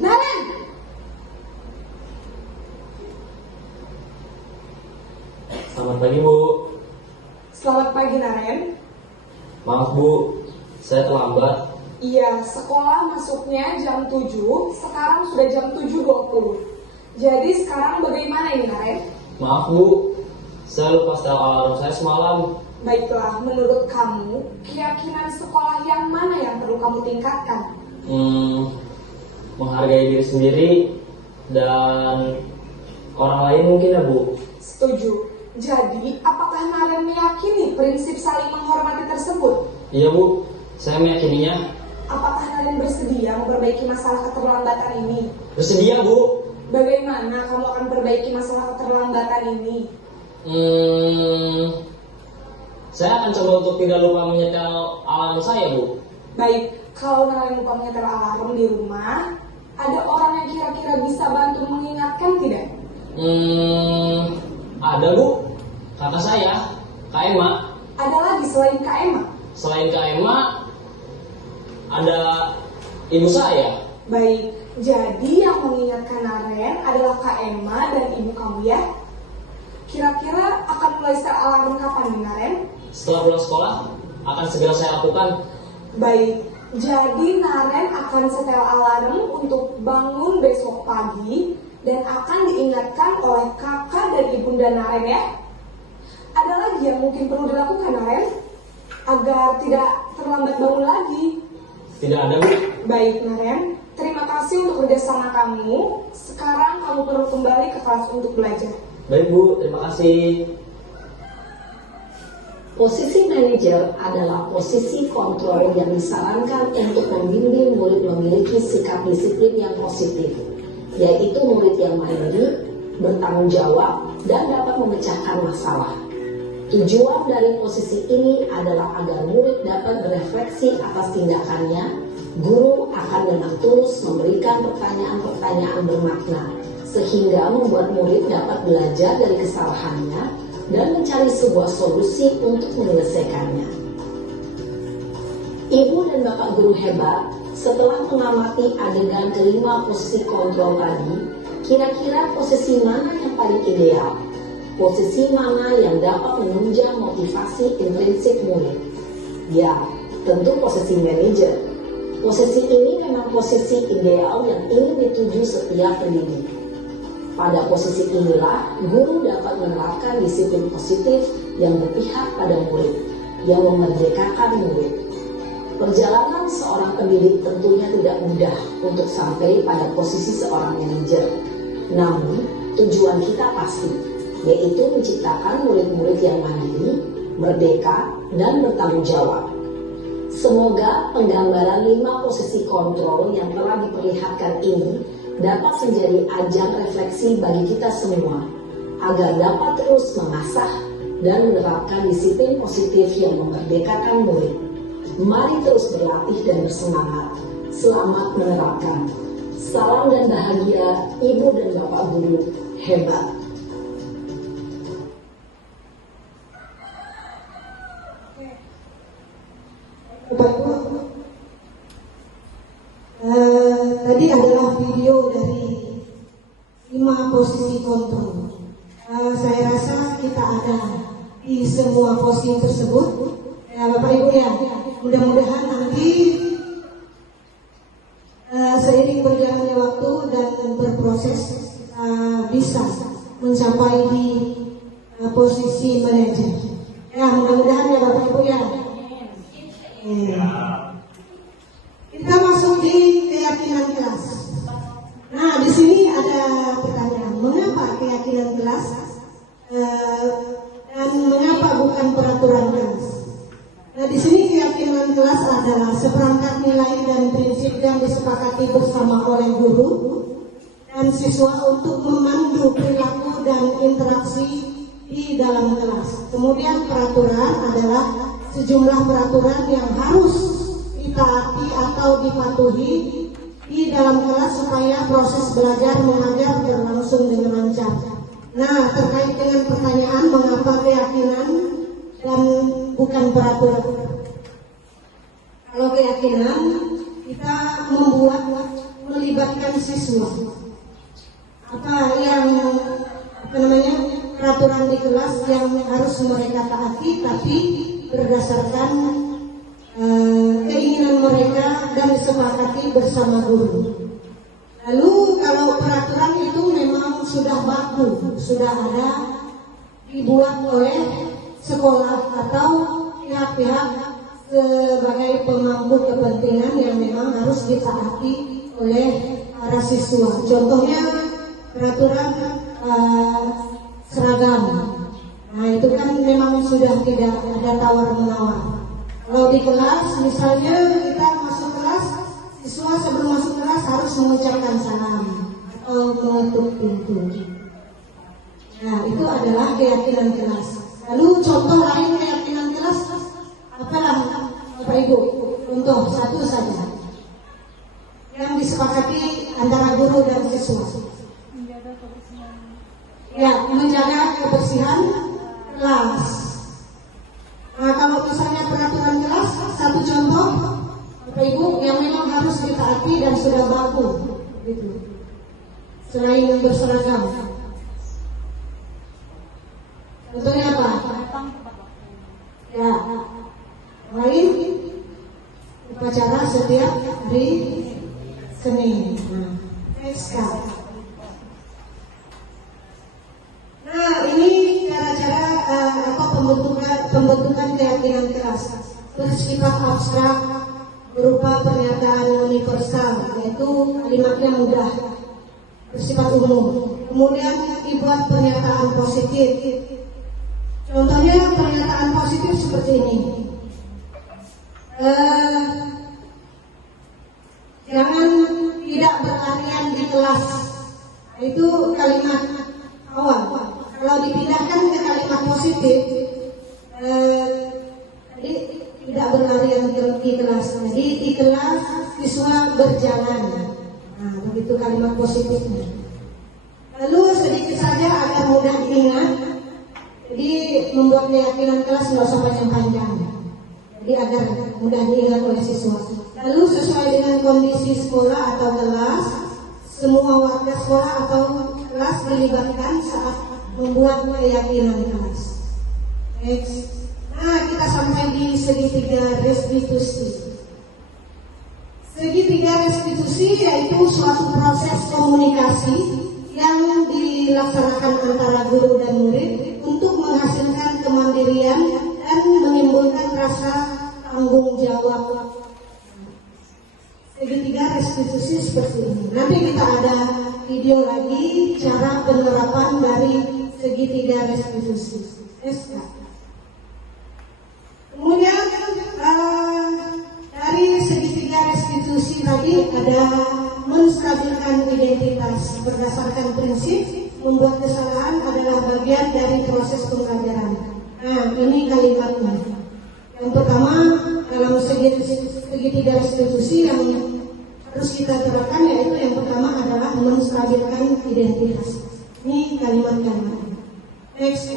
Naren! Selamat pagi Bu. Selamat pagi Naren. Maaf Bu, saya terlambat. Iya, sekolah masuknya jam 7, sekarang sudah jam 7.20. Jadi sekarang bagaimana ini Naren? Maaf Bu, saya lupa setel alarm saya semalam. Baiklah, menurut kamu, keyakinan sekolah yang mana yang perlu kamu tingkatkan? Menghargai diri sendiri dan orang lain mungkin ya Bu. Setuju. Jadi, apakah Naren meyakini prinsip saling menghormati tersebut? Iya Bu, saya meyakininya. Apakah Naren bersedia memperbaiki masalah keterlambatan ini? Bersedia Bu. Bagaimana kamu akan perbaiki masalah keterlambatan ini? Saya akan coba untuk tidak lupa menyetel alarm saya Bu. Baik, kalau Naren lupa menyetel alarm di rumah, ada orang yang kira-kira bisa bantu mengingatkan tidak? Ada Bu, kakak saya, Kak Emma. Ada lagi selain Kak Emma? Selain Kak Emma, ada ibu saya. Baik, jadi yang mengingatkan Naren adalah Kak Emma dan ibu kamu ya? Kira-kira akan mulai setel alarm kapan nih Naren? Setelah pulang sekolah, akan segera saya lakukan. Baik, jadi Naren akan setel alarm untuk bangun besok pagi dan akan diingatkan oleh kakak dan ibunda Naren ya. Ada lagi yang mungkin perlu dilakukan Naren agar tidak terlambat bangun lagi? Tidak ada Bu. Baik Naren, terima kasih untuk kerjasama kamu. Sekarang kamu perlu kembali ke kelas untuk belajar. Baik Bu, terima kasih. Posisi manajer adalah posisi kontrol yang disarankan untuk membimbing murid memiliki sikap disiplin yang positif, yaitu murid yang mandiri, bertanggung jawab, dan dapat memecahkan masalah. Tujuan dari posisi ini adalah agar murid dapat berefleksi atas tindakannya. Guru akan dengan tulus memberikan pertanyaan-pertanyaan bermakna, sehingga membuat murid dapat belajar dari kesalahannya dan mencari sebuah solusi untuk menyelesaikannya. Ibu dan Bapak guru hebat, setelah mengamati adegan kelima posisi kontrol tadi, kira-kira posisi mana yang paling ideal? Posisi mana yang dapat menunjang motivasi intrinsik murid? Ya, tentu posisi manajer. Posisi ini memang posisi ideal yang ingin dituju setiap pendidik. Pada posisi inilah, guru dapat menerapkan disiplin positif yang berpihak pada murid, yang memerdekakan murid. Perjalanan seorang pendidik tentunya tidak mudah untuk sampai pada posisi seorang manajer. Namun, tujuan kita pasti, yaitu menciptakan murid-murid yang mandiri, merdeka, dan bertanggung jawab. Semoga penggambaran 5 posisi kontrol yang telah diperlihatkan ini dapat menjadi ajang refleksi bagi kita semua, agar dapat terus mengasah dan menerapkan disiplin positif yang memerdekakan murid. Mari terus berlatih dan bersemangat. Selamat menerapkan. Salam dan bahagia Ibu dan Bapak guru hebat. Tadi adalah video dari 5 posisi kontrol. Saya rasa kita ada di semua posisi tersebut. Ya, Bapak Ibu ya, mudah-mudahan nanti seiring berjalannya waktu dan berproses bisa mencapai di posisi manajer. Ya, mudah-mudahan ya Bapak Ibu ya. Kita masuk di keyakinan kelas. Nah, di sini ada pertanyaan, mengapa keyakinan kelas dan mengapa bukan peraturan kelas? Nah, di sini keyakinan kelas adalah seperangkat nilai dan prinsip yang disepakati bersama oleh guru dan siswa untuk memandu perilaku dan interaksi di dalam kelas. Kemudian peraturan adalah sejumlah peraturan yang harus ditaati atau dipatuhi di dalam kelas supaya proses belajar mengajar berlangsung dengan lancar. Nah, terkait dengan pertanyaan mengapa keyakinan dan bukan peraturan. Kalau keyakinan kita melibatkan siswa. peraturan di kelas yang harus mereka taati, tapi berdasarkan keinginan mereka dan disepakati bersama guru. Lalu kalau peraturan itu memang sudah baku, sudah ada dibuat oleh sekolah atau pihak-pihak sebagai pemangku kepentingan yang memang harus ditaati oleh para siswa. Contohnya peraturan seragam. Nah itu kan memang sudah tidak ada tawar-menawar. Kalau di kelas misalnya kita masuk kelas, siswa sebelum masuk kelas harus mengucapkan salam atau mengetuk pintu. Nah itu adalah keyakinan kelas. Lalu contoh lain keyakinan kelas apalah Bapak Ibu? Contoh satu saja yang disepakati antara guru dan siswa. Ya, menjaga kebersihan kelas. Nah, kalau misalnya peraturan kelas, satu contoh Bapak Ibu yang memang harus ditaati dan sudah baku, gitu. Selain yang berseragam. Contohnya apa? Ya, lain upacara setiap hari Senin. SK. Nah, ini cara-cara pembentukan keyakinan kelas bersifat abstrak berupa pernyataan universal, yaitu kalimatnya mudah, bersifat umum. Kemudian dibuat pernyataan positif. Contohnya pernyataan positif seperti ini. Jangan tidak berlarian di kelas. Itu kalimat awal. Kalau dipindahkan ke kalimat positif, jadi tidak berlarian di kelas. Jadi di kelas siswa berjalan. Nah, begitu kalimat positifnya. Lalu sedikit saja agar mudah diingat. Jadi membuat keyakinan kelas nggak usah panjang-panjang. Jadi agar mudah diingat oleh siswa. Lalu sesuai dengan kondisi sekolah atau kelas, semua warga sekolah atau kelas dilibatkan saat membuat keyakinan kelas. Next. Nah, kita sampai di segitiga restitusi. Segitiga restitusi yaitu suatu proses komunikasi yang dilaksanakan antara guru dan murid untuk menghasilkan kemandirian dan menimbulkan rasa tanggung jawab. Segitiga restitusi seperti ini. Nanti kita ada video lagi cara penerapan dari segitiga restitusi. SK. Kemudian dari segitiga restitusi tadi ada menstabilkan identitas berdasarkan prinsip membuat kesalahan adalah bagian dari proses pembelajaran. Nah, ini kalimatnya. Yang pertama dalam segitiga restitusi yang harus kita terapkan yaitu yang pertama adalah menstabilkan identitas. Ini kalimat-kalimatnya. Next.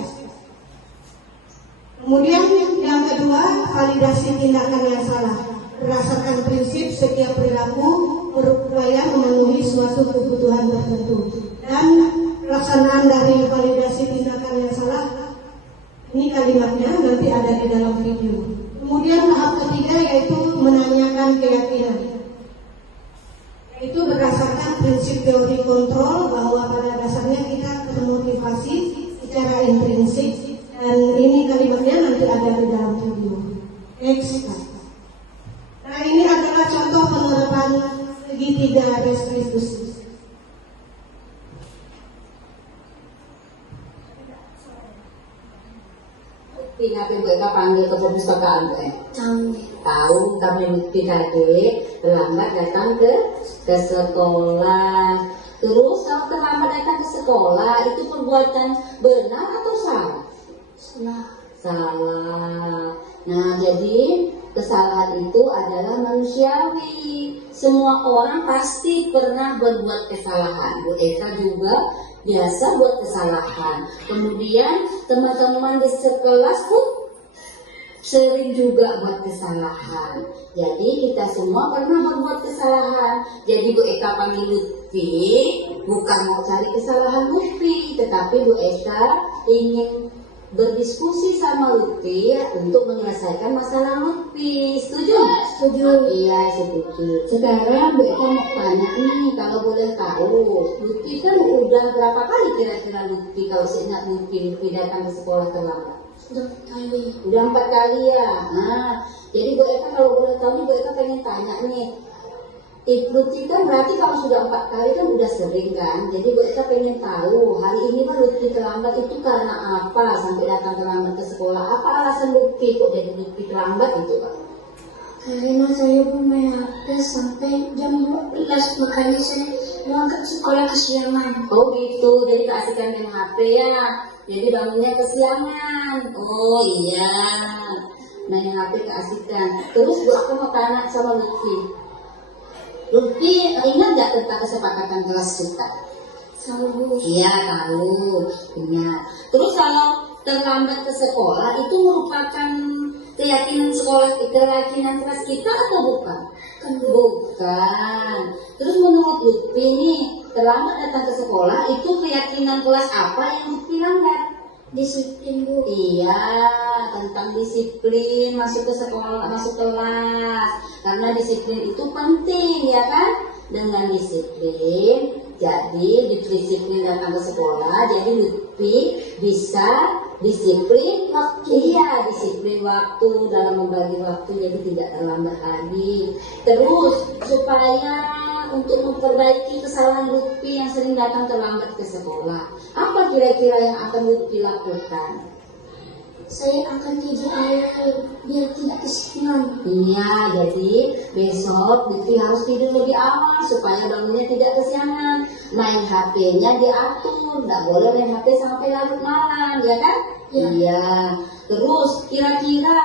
Kemudian yang kedua, validasi tindakan yang salah. Berdasarkan prinsip setiap perilaku berupaya memenuhi suatu kebutuhan tertentu. Dan pelaksanaan dari validasi tindakan yang salah, ini kalimatnya nanti ada di dalam video. Kemudian tahap ketiga yaitu menanyakan keyakinan. Itu berdasarkan prinsip teori kontrol bahwa pada dasarnya kita termotivasi secara intrinsik. Dan ini kalimatnya nanti ada di dalam video. Next. Nah, ini adalah contoh penerapan segitiga restitusi. Ngapain mereka panggil ke perpustakaan tahu kami tidak terlambat datang ke sekolah. Terus kalau terlambat datang ke sekolah itu perbuatan benar atau salah? Salah. Nah, jadi kesalahan itu adalah manusiawi. Semua orang pasti pernah berbuat kesalahan. Bu Eka juga biasa buat kesalahan. Kemudian teman-teman di sekelas pun sering juga buat kesalahan. Jadi kita semua pernah berbuat kesalahan. Jadi Bu Eka panggil Lutfi bukan mau cari kesalahan Lutfi, tetapi Bu Eka ingin berdiskusi sama Lutfi untuk menyelesaikan masalah Lutfi. Setuju? Setuju. Iya, setuju. Sekarang Bu Eka mau tanya nih, kalau boleh tahu, Lutfi kan udah berapa kali kira-kira Lutfi, kalau seingat Lutfi datang ke sekolah terlambat? Udah 4 kali. Udah 4 kali ya. Nah, jadi Bu Eka kalau boleh tahu nih, Bu Eka pengen tanya nih. Lutfi kan berarti kalau sudah 4 kali kan udah sering kan. Jadi Bu Eka pengen tahu hari ini mah Lutfi terlambat itu karena apa sampai datang terlambat ke sekolah? Apa alasan Lutfi kok jadi Lutfi terlambat itu Pak? Karena saya bermain HP sampai jam 12, makanya saya berangkat sekolah kesiangan. Oh gitu, jadi keasikan main HP ya. Jadi bangunnya kesiangan. Oh iya, main HP keasikan. Terus Bu Eka mau tanya sama Lutfi. Lutfi ingat nggak tentang kesepakatan kelas kita? Tahu. Iya tahu, ingat. Terus kalau terlambat ke sekolah itu merupakan keyakinan kelas kita atau bukan? Bukan. Terus menurut Lutfi nih, terlambat datang ke sekolah itu keyakinan kelas apa yang Lutfi lambat? Disiplin, Bu. Iya, tentang disiplin masuk ke sekolah, masuk kelas. Karena disiplin itu penting, ya kan? Dengan disiplin, jadi disiplin datang ke sekolah, jadi Lutfi bisa disiplin waktu. Iya, disiplin waktu dalam membagi waktu, jadi tidak terlambat lagi. Terus supaya untuk memperbaiki kesalahan Lutfi yang sering datang terlambat ke sekolah, apa kira-kira yang akan Lutfi lakukan? Saya akan tidur awal biar tidak kesiangan. Iya, jadi besok Lutfi harus tidur lebih awal supaya bangunnya tidak kesiangan. Main HP-nya diatur, nggak boleh main HP sampai larut malam, ya kan? Ya. Iya. Terus kira-kira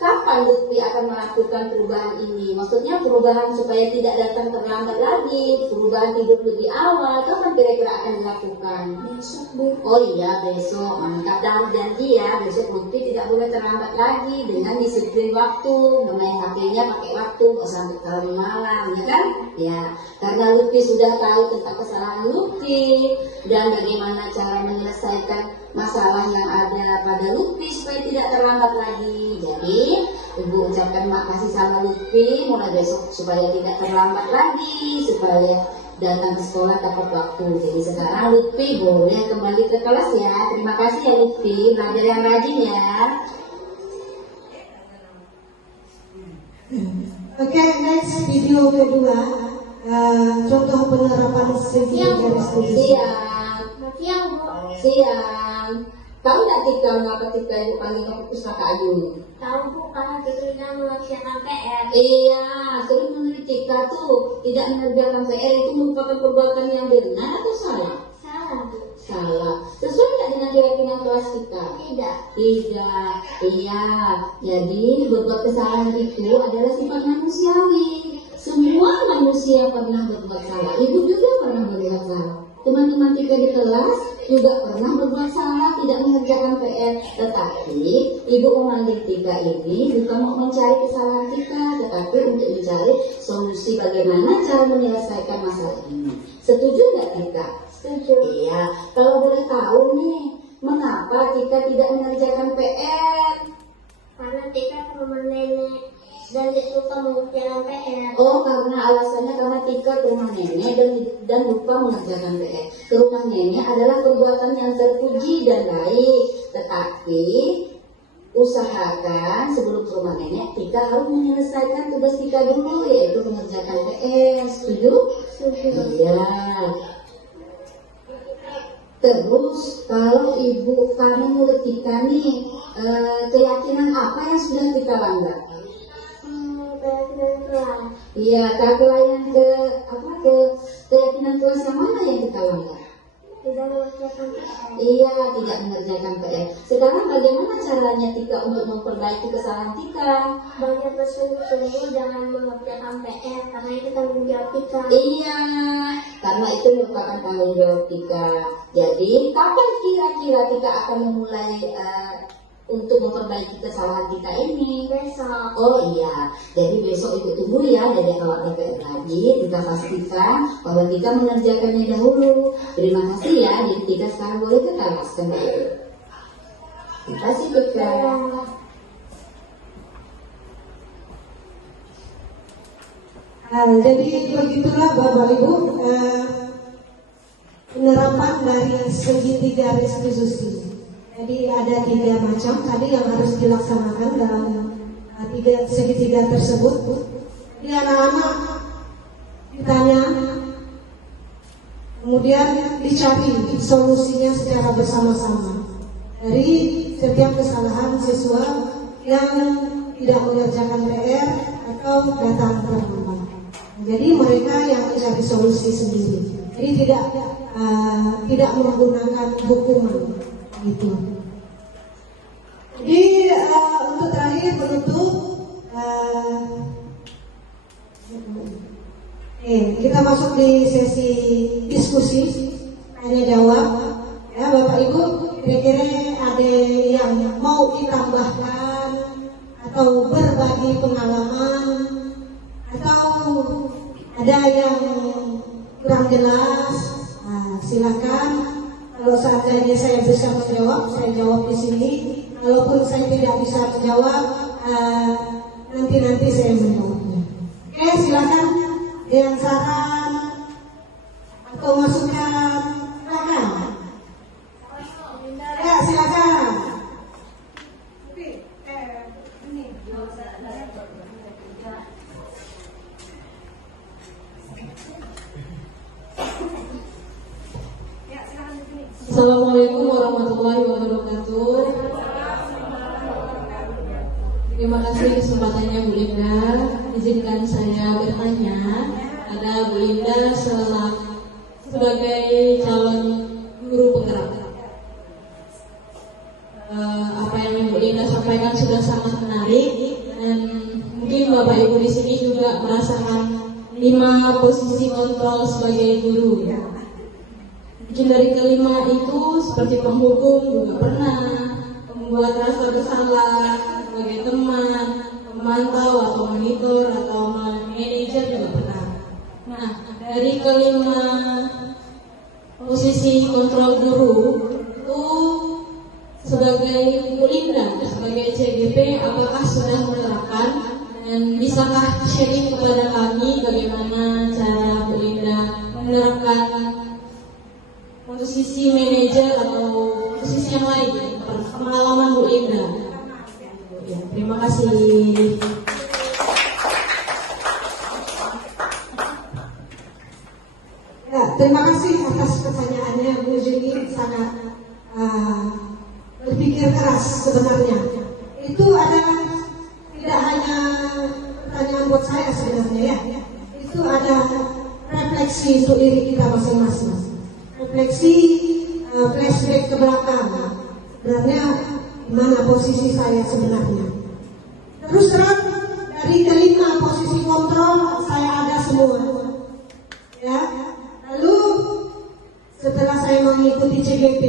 kapan Lutfi akan melakukan perubahan ini? Maksudnya perubahan supaya tidak datang terlambat lagi, perubahan tidur lebih awal, kapan kira-kira akan dilakukan? Besok, Bu. Oh iya, besok. Mantap, dan janji ya, besok Lutfi tidak boleh terlambat lagi dengan disiplin waktu, bermain HP-nya pakai waktu, nggak sampai terlalu malam, ya kan? Ya, karena Lutfi sudah tahu tentang kesalahan Lutfi dan bagaimana cara menyelesaikan masalah yang ada pada Lutfi supaya tidak terlambat lagi. Jadi Ibu ucapkan makasih sama Lutfi mulai besok supaya tidak terlambat lagi, supaya datang ke sekolah tepat waktu. Jadi sekarang Lutfi boleh kembali ke kelas ya. Terima kasih ya Lutfi, belajar yang rajin ya. Oke, next video kedua, contoh penerapan segi garis tulis. Siang, Siang, Bu. siang. Tahu nggak Tika mengapa Tika Ibu panggil ke pustaka Ayu? Tahu, Bu, karena Tika mengerjakan PR. Iya, sering menurut Tika tuh tidak mengerjakan PR itu merupakan perbuatan yang benar atau salah? Salah, Bu. Salah. Sesuai nggak dengan keyakinan kelas kita? Tidak. Tidak. Iya. Jadi berbuat kesalahan itu adalah sifat manusiawi. Semua manusia pernah berbuat salah. Ibu juga pernah berbuat salah. Teman-teman Tika di kelas juga pernah berbuat salah, tidak mengerjakan PR. Tetapi Ibu memanggil Tika ini bukan mau mencari kesalahan Tika, tetapi untuk mencari solusi bagaimana cara menyelesaikan masalah ini. Setuju nggak Tika? Setuju. Iya. Kalau boleh tahu nih, mengapa Tika tidak mengerjakan PR? Karena Tika ke rumah nenek dan lupa mengerjakan PR. Oh, karena alasannya karena Tika ke rumah nenek dan lupa mengerjakan PR. Ke rumah nenek adalah perbuatan yang terpuji dan baik, tetapi usahakan sebelum ke rumah nenek Tika harus menyelesaikan tugas Tika dulu, yaitu mengerjakan PR. Setuju? Setuju. Iya. Terus kalau Ibu kamu menurut Tika nih, keyakinan apa yang sudah Tika langgar? Keyakinan kelas. Iya, keyakinan kelas yang mana yang kita langgar? Tidak mengerjakan PR. Iya, tidak mengerjakan PR. Sekarang bagaimana caranya Tika untuk memperbaiki kesalahan Tika? Banyak bersungguh-sungguh jangan mengerjakan PR karena itu tanggung jawab kita. Iya, karena itu merupakan tanggung jawab Tika. Jadi, kapan kira-kira Tika akan memulai untuk memperbaiki kesalahan kita ini. Besok. Oh iya, jadi besok itu tunggu ya, jadi kalau TPR lagi kita pastikan bahwa kita mengerjakannya dahulu. Terima kasih ya, jadi kita sekarang boleh ke kelas kembali. Terima kasih Tika. Jadi begitulah Bapak Ibu penerapan dari segitiga restitusi. Jadi ada 3 macam tadi yang harus dilaksanakan dalam segitiga tersebut. Jadi anak-anak ditanya, kemudian dicari solusinya secara bersama-sama dari setiap kesalahan siswa yang tidak mengerjakan PR atau datang terlambat. Jadi mereka yang mencari solusi sendiri. Jadi tidak menggunakan hukuman gitu. Jadi untuk terakhir penutup kita masuk di sesi diskusi tanya jawab. Ya Bapak Ibu, kira-kira ada yang mau ditambahkan atau berbagi pengalaman, atau ada yang kurang jelas, silakan. Kalau seandainya saya bisa menjawab, saya jawab di sini. Kalaupun saya tidak bisa menjawab, nanti saya menjawabnya. Oke, silakan. Yang saran atau masukan, silakan. Ya, silakan. Assalamualaikum warahmatullahi wabarakatuh. Terima kasih kesempatannya Bu Linda. Izinkan saya bertanya pada Bu Linda sebagai calon guru penggerak. Apa yang Bu Linda sampaikan sudah sangat menarik, dan mungkin Bapak Ibu di sini juga merasakan 5 posisi kontrol sebagai guru. Mungkin dari kelima itu seperti penghukum juga pernah, membuat rasa bersalah sebagai teman, memantau atau monitor atau manajer juga pernah. Nah, dari kelima posisi kontrol guru itu sebagai Bu Linda, sebagai CGP, apakah sudah menerapkan, dan bisakah sharing kepada kami bagaimana cara Bu Linda menerapkan posisi manajer atau posisi yang lain, pengalaman Bu Linda. Ya, terima kasih. Ya, terima kasih atas pertanyaannya Bu Juni, sangat berpikir keras sebenarnya. Itu ada tidak hanya pertanyaan buat saya sebenarnya ya. Itu ada refleksi untuk diri kita masing-masing. Refleksi flashback ke belakang, sebenarnya mana posisi saya sebenarnya. Terus terang dari kelima posisi kontrol saya ada semua, ya. Lalu setelah saya mengikuti CGP,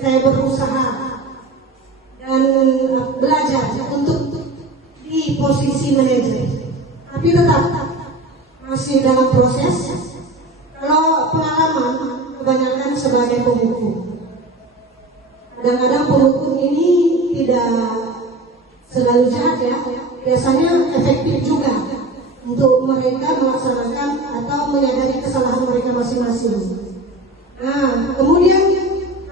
saya berusaha dan belajar untuk di posisi manajer, tapi tetap masih dalam proses. Kalau pengalaman kebanyakan sebagai penghukum. Kadang-kadang penghukum ini tidak selalu jahat ya, biasanya efektif juga untuk mereka melaksanakan atau menyadari kesalahan mereka masing-masing. Nah, kemudian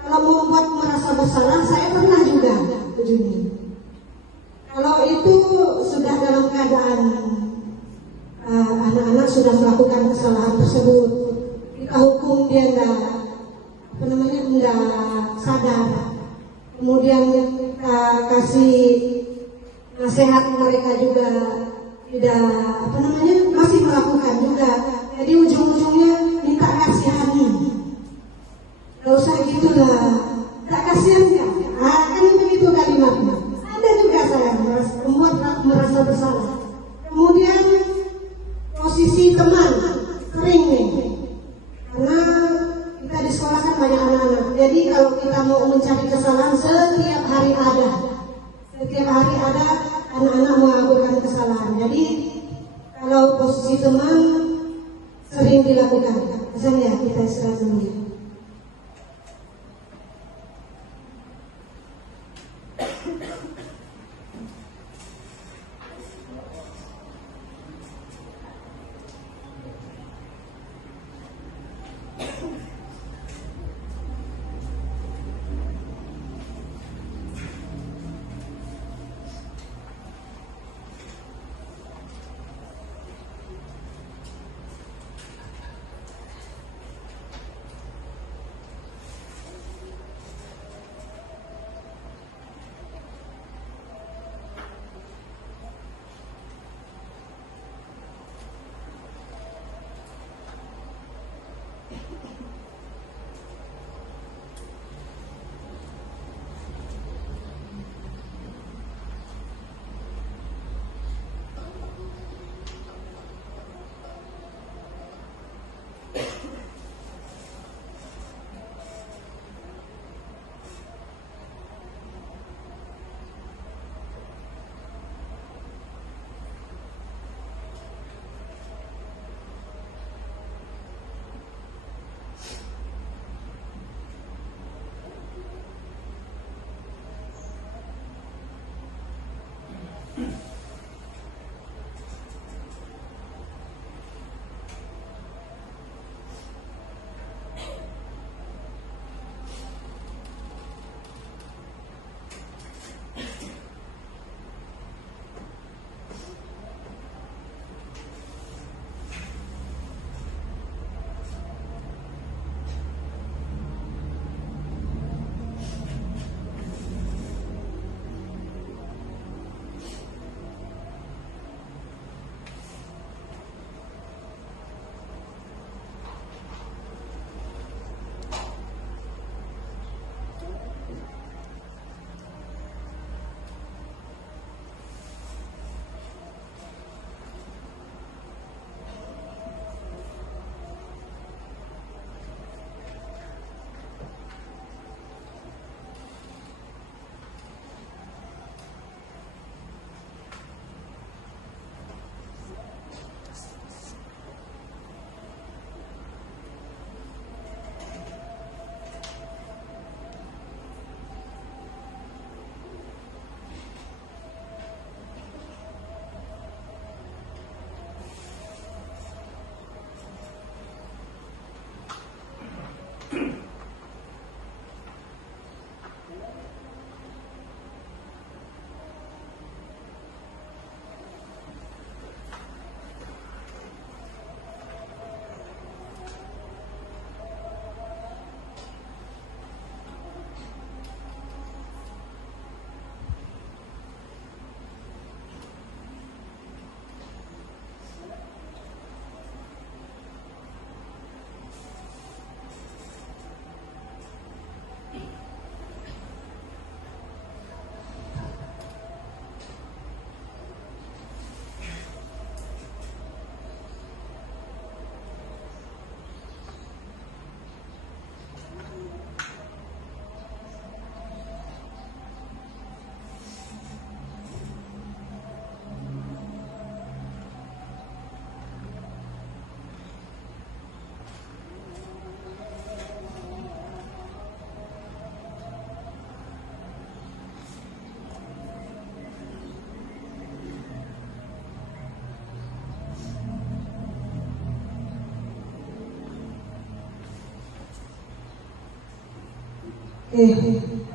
kalau membuat merasa bersalah, saya pernah juga begini. Kalau itu sudah dalam keadaan anak-anak sudah melakukan kesalahan tersebut, kita hukum dia enggak sadar, kemudian kita kasih nasihat, mereka juga tidak masih melakukan juga, jadi ujung-ujungnya minta kasihani. Gak usah gitu lah, tak kasihan ya, kan begitu kalimatnya. Ada juga saya membuat merasa bersalah. Kemudian posisi teman sering nih, karena kita di sekolah kan banyak anak-anak. Jadi kalau kita mau mencari kesalahan setiap hari ada, setiap hari ada anak-anak melakukan kesalahan. Jadi kalau posisi teman sering dilakukan, misalnya kita istirahat dulu ya.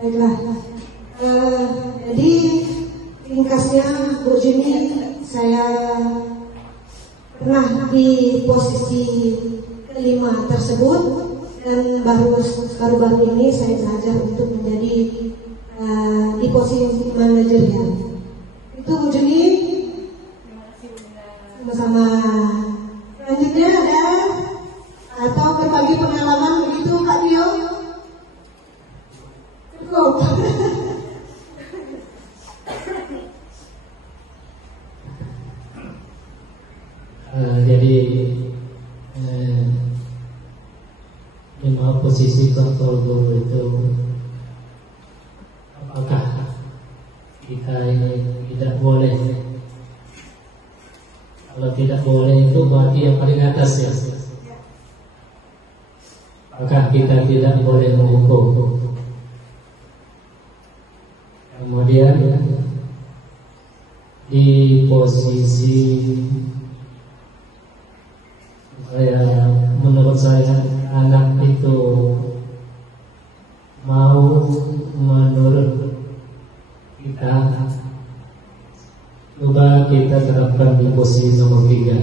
Baiklah. Jadi ringkasnya Bu Juni, saya pernah di posisi kelima tersebut dan baru ini saya belajar untuk menjadi di posisi manajernya. Itu Bu Juni. Sama-sama. Selanjutnya ada atau berbagi pengalaman begitu Kak Tio? Cukup. Jadi 5 posisi kontrol guru itu apakah kita ini tidak boleh. Kalau tidak boleh itu berarti yang paling atas ya. Maka kita tidak boleh menghukum. Kemudian di posisi menurut saya anak itu mau menurut kita, coba kita terapkan di posisi nomor 3.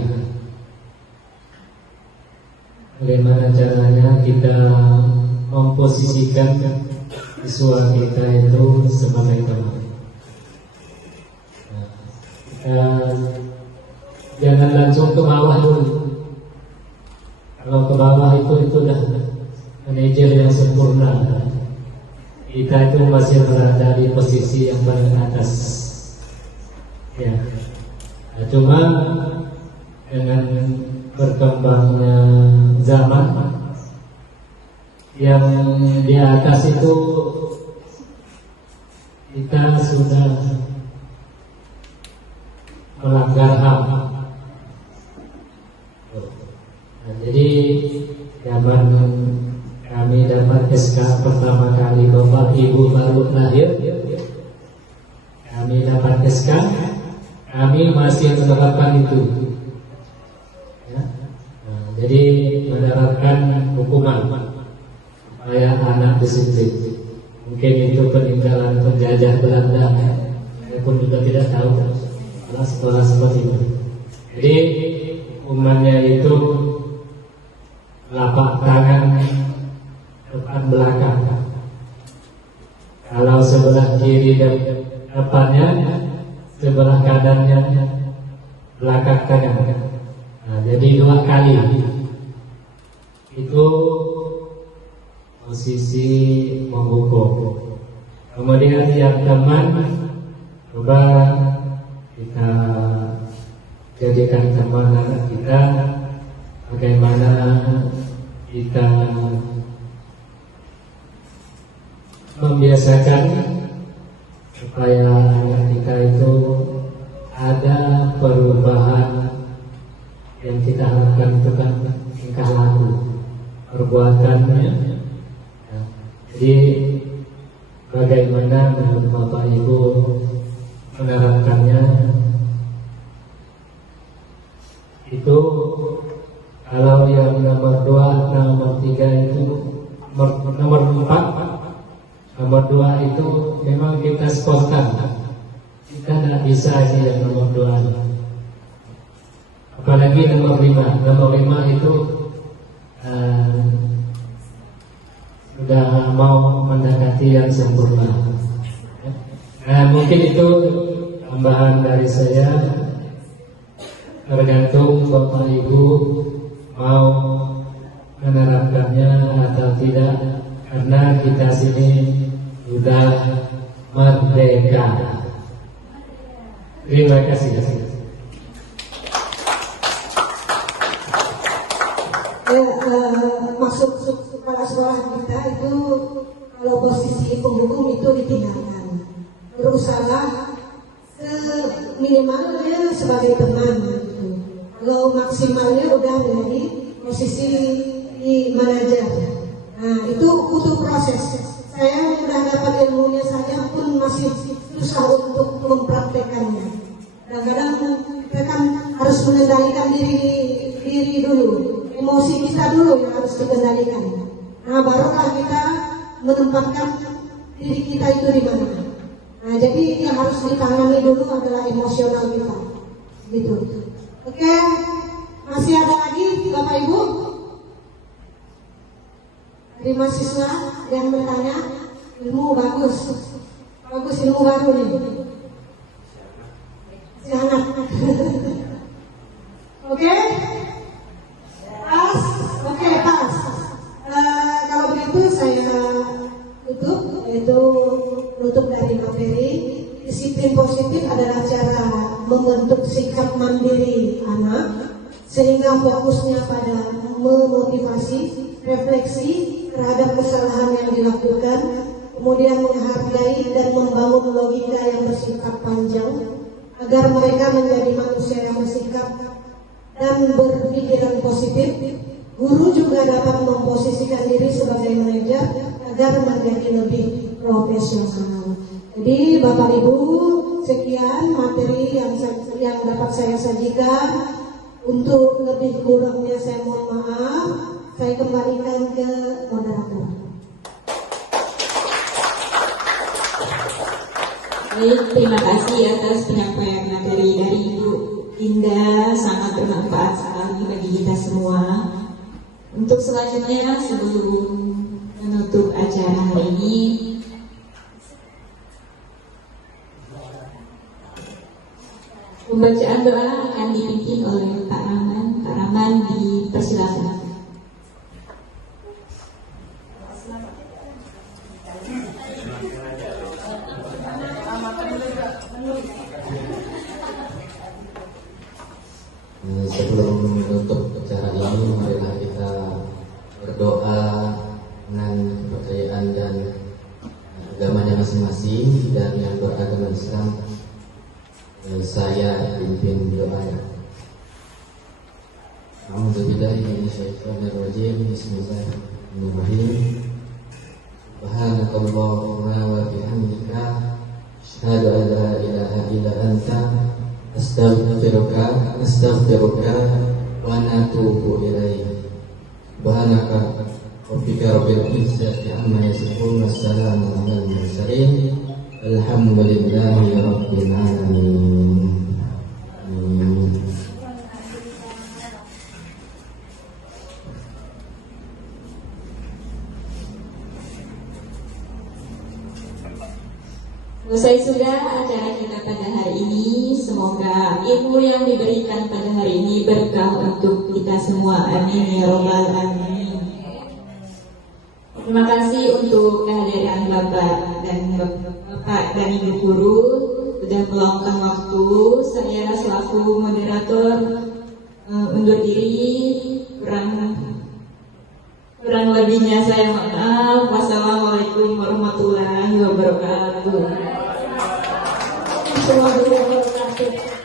Bagaimana caranya kita memposisikan siswa kita itu sebagai teman. Jangan langsung ke bawah dulu. Kalau ke bawah itu udah manajer yang sempurna. Kita itu masih berada di posisi yang paling atas. Ya. Nah, cuma dengan berkembangnya zaman, yang di atas itu kita sudah melanggar HAM. Nah, jadi zaman kami dapat SK pertama kali, Bapak Ibu baru lahir, kami dapat SK, kami masih menerapkan itu. Ya. Nah, jadi menerapkan hukuman supaya anak disiplin. Mungkin itu peninggalan penjajah Belanda, saya pun juga tidak tahu sekolah seperti itu. Jadi hukumannya itu telapak tangan depan belakang. Kalau sebelah kiri dan depannya, sebelah kanannya belakang kanan. Nah, jadi 2 kali. Itu posisi menghukum. Kemudian yang teman, coba kita jadikan teman anak kita. Bagaimana kita membiasakan supaya anak kita itu ada perubahan yang kita harapkan itu kan tingkah laku, perbuatannya. Ya. Jadi bagaimana menurut Bapak Ibu menerapkannya itu? Kalau yang nomor 2, nomor 3 itu, nomor 4, nomor 2 itu memang kita spontan. Kita tidak bisa ini yang nomor 2. Apalagi nomor 5. Nomor 5 itu sudah mau mendekati yang sempurna. Mungkin itu tambahan dari saya. Tergantung Bapak Ibu mau menerapkannya atau tidak, karena kita sini sudah merdeka. Terima kasih. Maksud kepala sekolah kita itu kalau posisi penghukum itu ditinggalkan, berusaha minimalnya sebagai teman gitu. Kalau maksimalnya udah menjadi posisi di manajer. Nah itu butuh proses. Saya sudah dapat ilmunya saja pun masih susah untuk mempraktekannya. Kadang-kadang kita kan harus mengendalikan diri dulu, emosi kita dulu yang harus dikendalikan. Nah barulah kita menempatkan diri kita itu di mana. Nah jadi yang harus ditangani dulu adalah emosional kita, gitu. Oke, masih ada lagi Bapak Ibu dari mahasiswa yang bertanya? Ilmu bagus ilmu baru nih. Jangan. Oke, pas. Oke, pas. Kalau begitu saya tutup, yaitu menutup dari materi. Disiplin positif adalah cara membentuk sikap mandiri anak, sehingga fokusnya pada memotivasi, refleksi terhadap kesalahan yang dilakukan, kemudian menghargai dan membangun logika yang bersifat panjang, agar mereka menjadi manusia yang bersikap dan berpikiran positif. Guru juga dapat memposisikan diri sebagai manajer agar menjadi lebih profesional. Jadi Bapak Ibu, sekian materi yang dapat saya sajikan. Untuk lebih kurangnya saya mohon maaf. Saya kembalikan ke moderator. Baik, terima kasih atas penyampaian materi dari Ibu Indah, sangat bermanfaat sekali bagi kita semua. Untuk selanjutnya, sebelum menutup acara hari ini, pembacaan doa akan dipimpin oleh Pak Rahman. Pak Rahman dipersilakan. Sebelum menutup acara ini, marilah kita berdoa dengan kepercayaan dan agamanya masing-masing, dan yang beragama Islam saya pimpin doanya. A'udzubillahi minasyaitonirrajim. Bismillahirrahmanirrahim. Subhanakallahumma wa bihamdika, asyhadu an la ilaha illa anta, astaghfiruka wa natubu ilaik. Subhanaka rabbika rabbil izzati amma yasifun, wassalamu alal mursalin, alhamdulillahi rabbil alamin. Selesai sudah acara kita pada hari ini. Semoga ilmu yang diberikan pada hari ini berkah untuk kita semua. Amin ya robbal alamin. Terima kasih untuk kehadiran Bapak dan Ibu guru sudah meluangkan waktu. Saya selaku moderator undur diri. Kurang lebihnya saya maaf. Wassalamualaikum warahmatullahi wabarakatuh. Warahmatullahi wabarakatuh.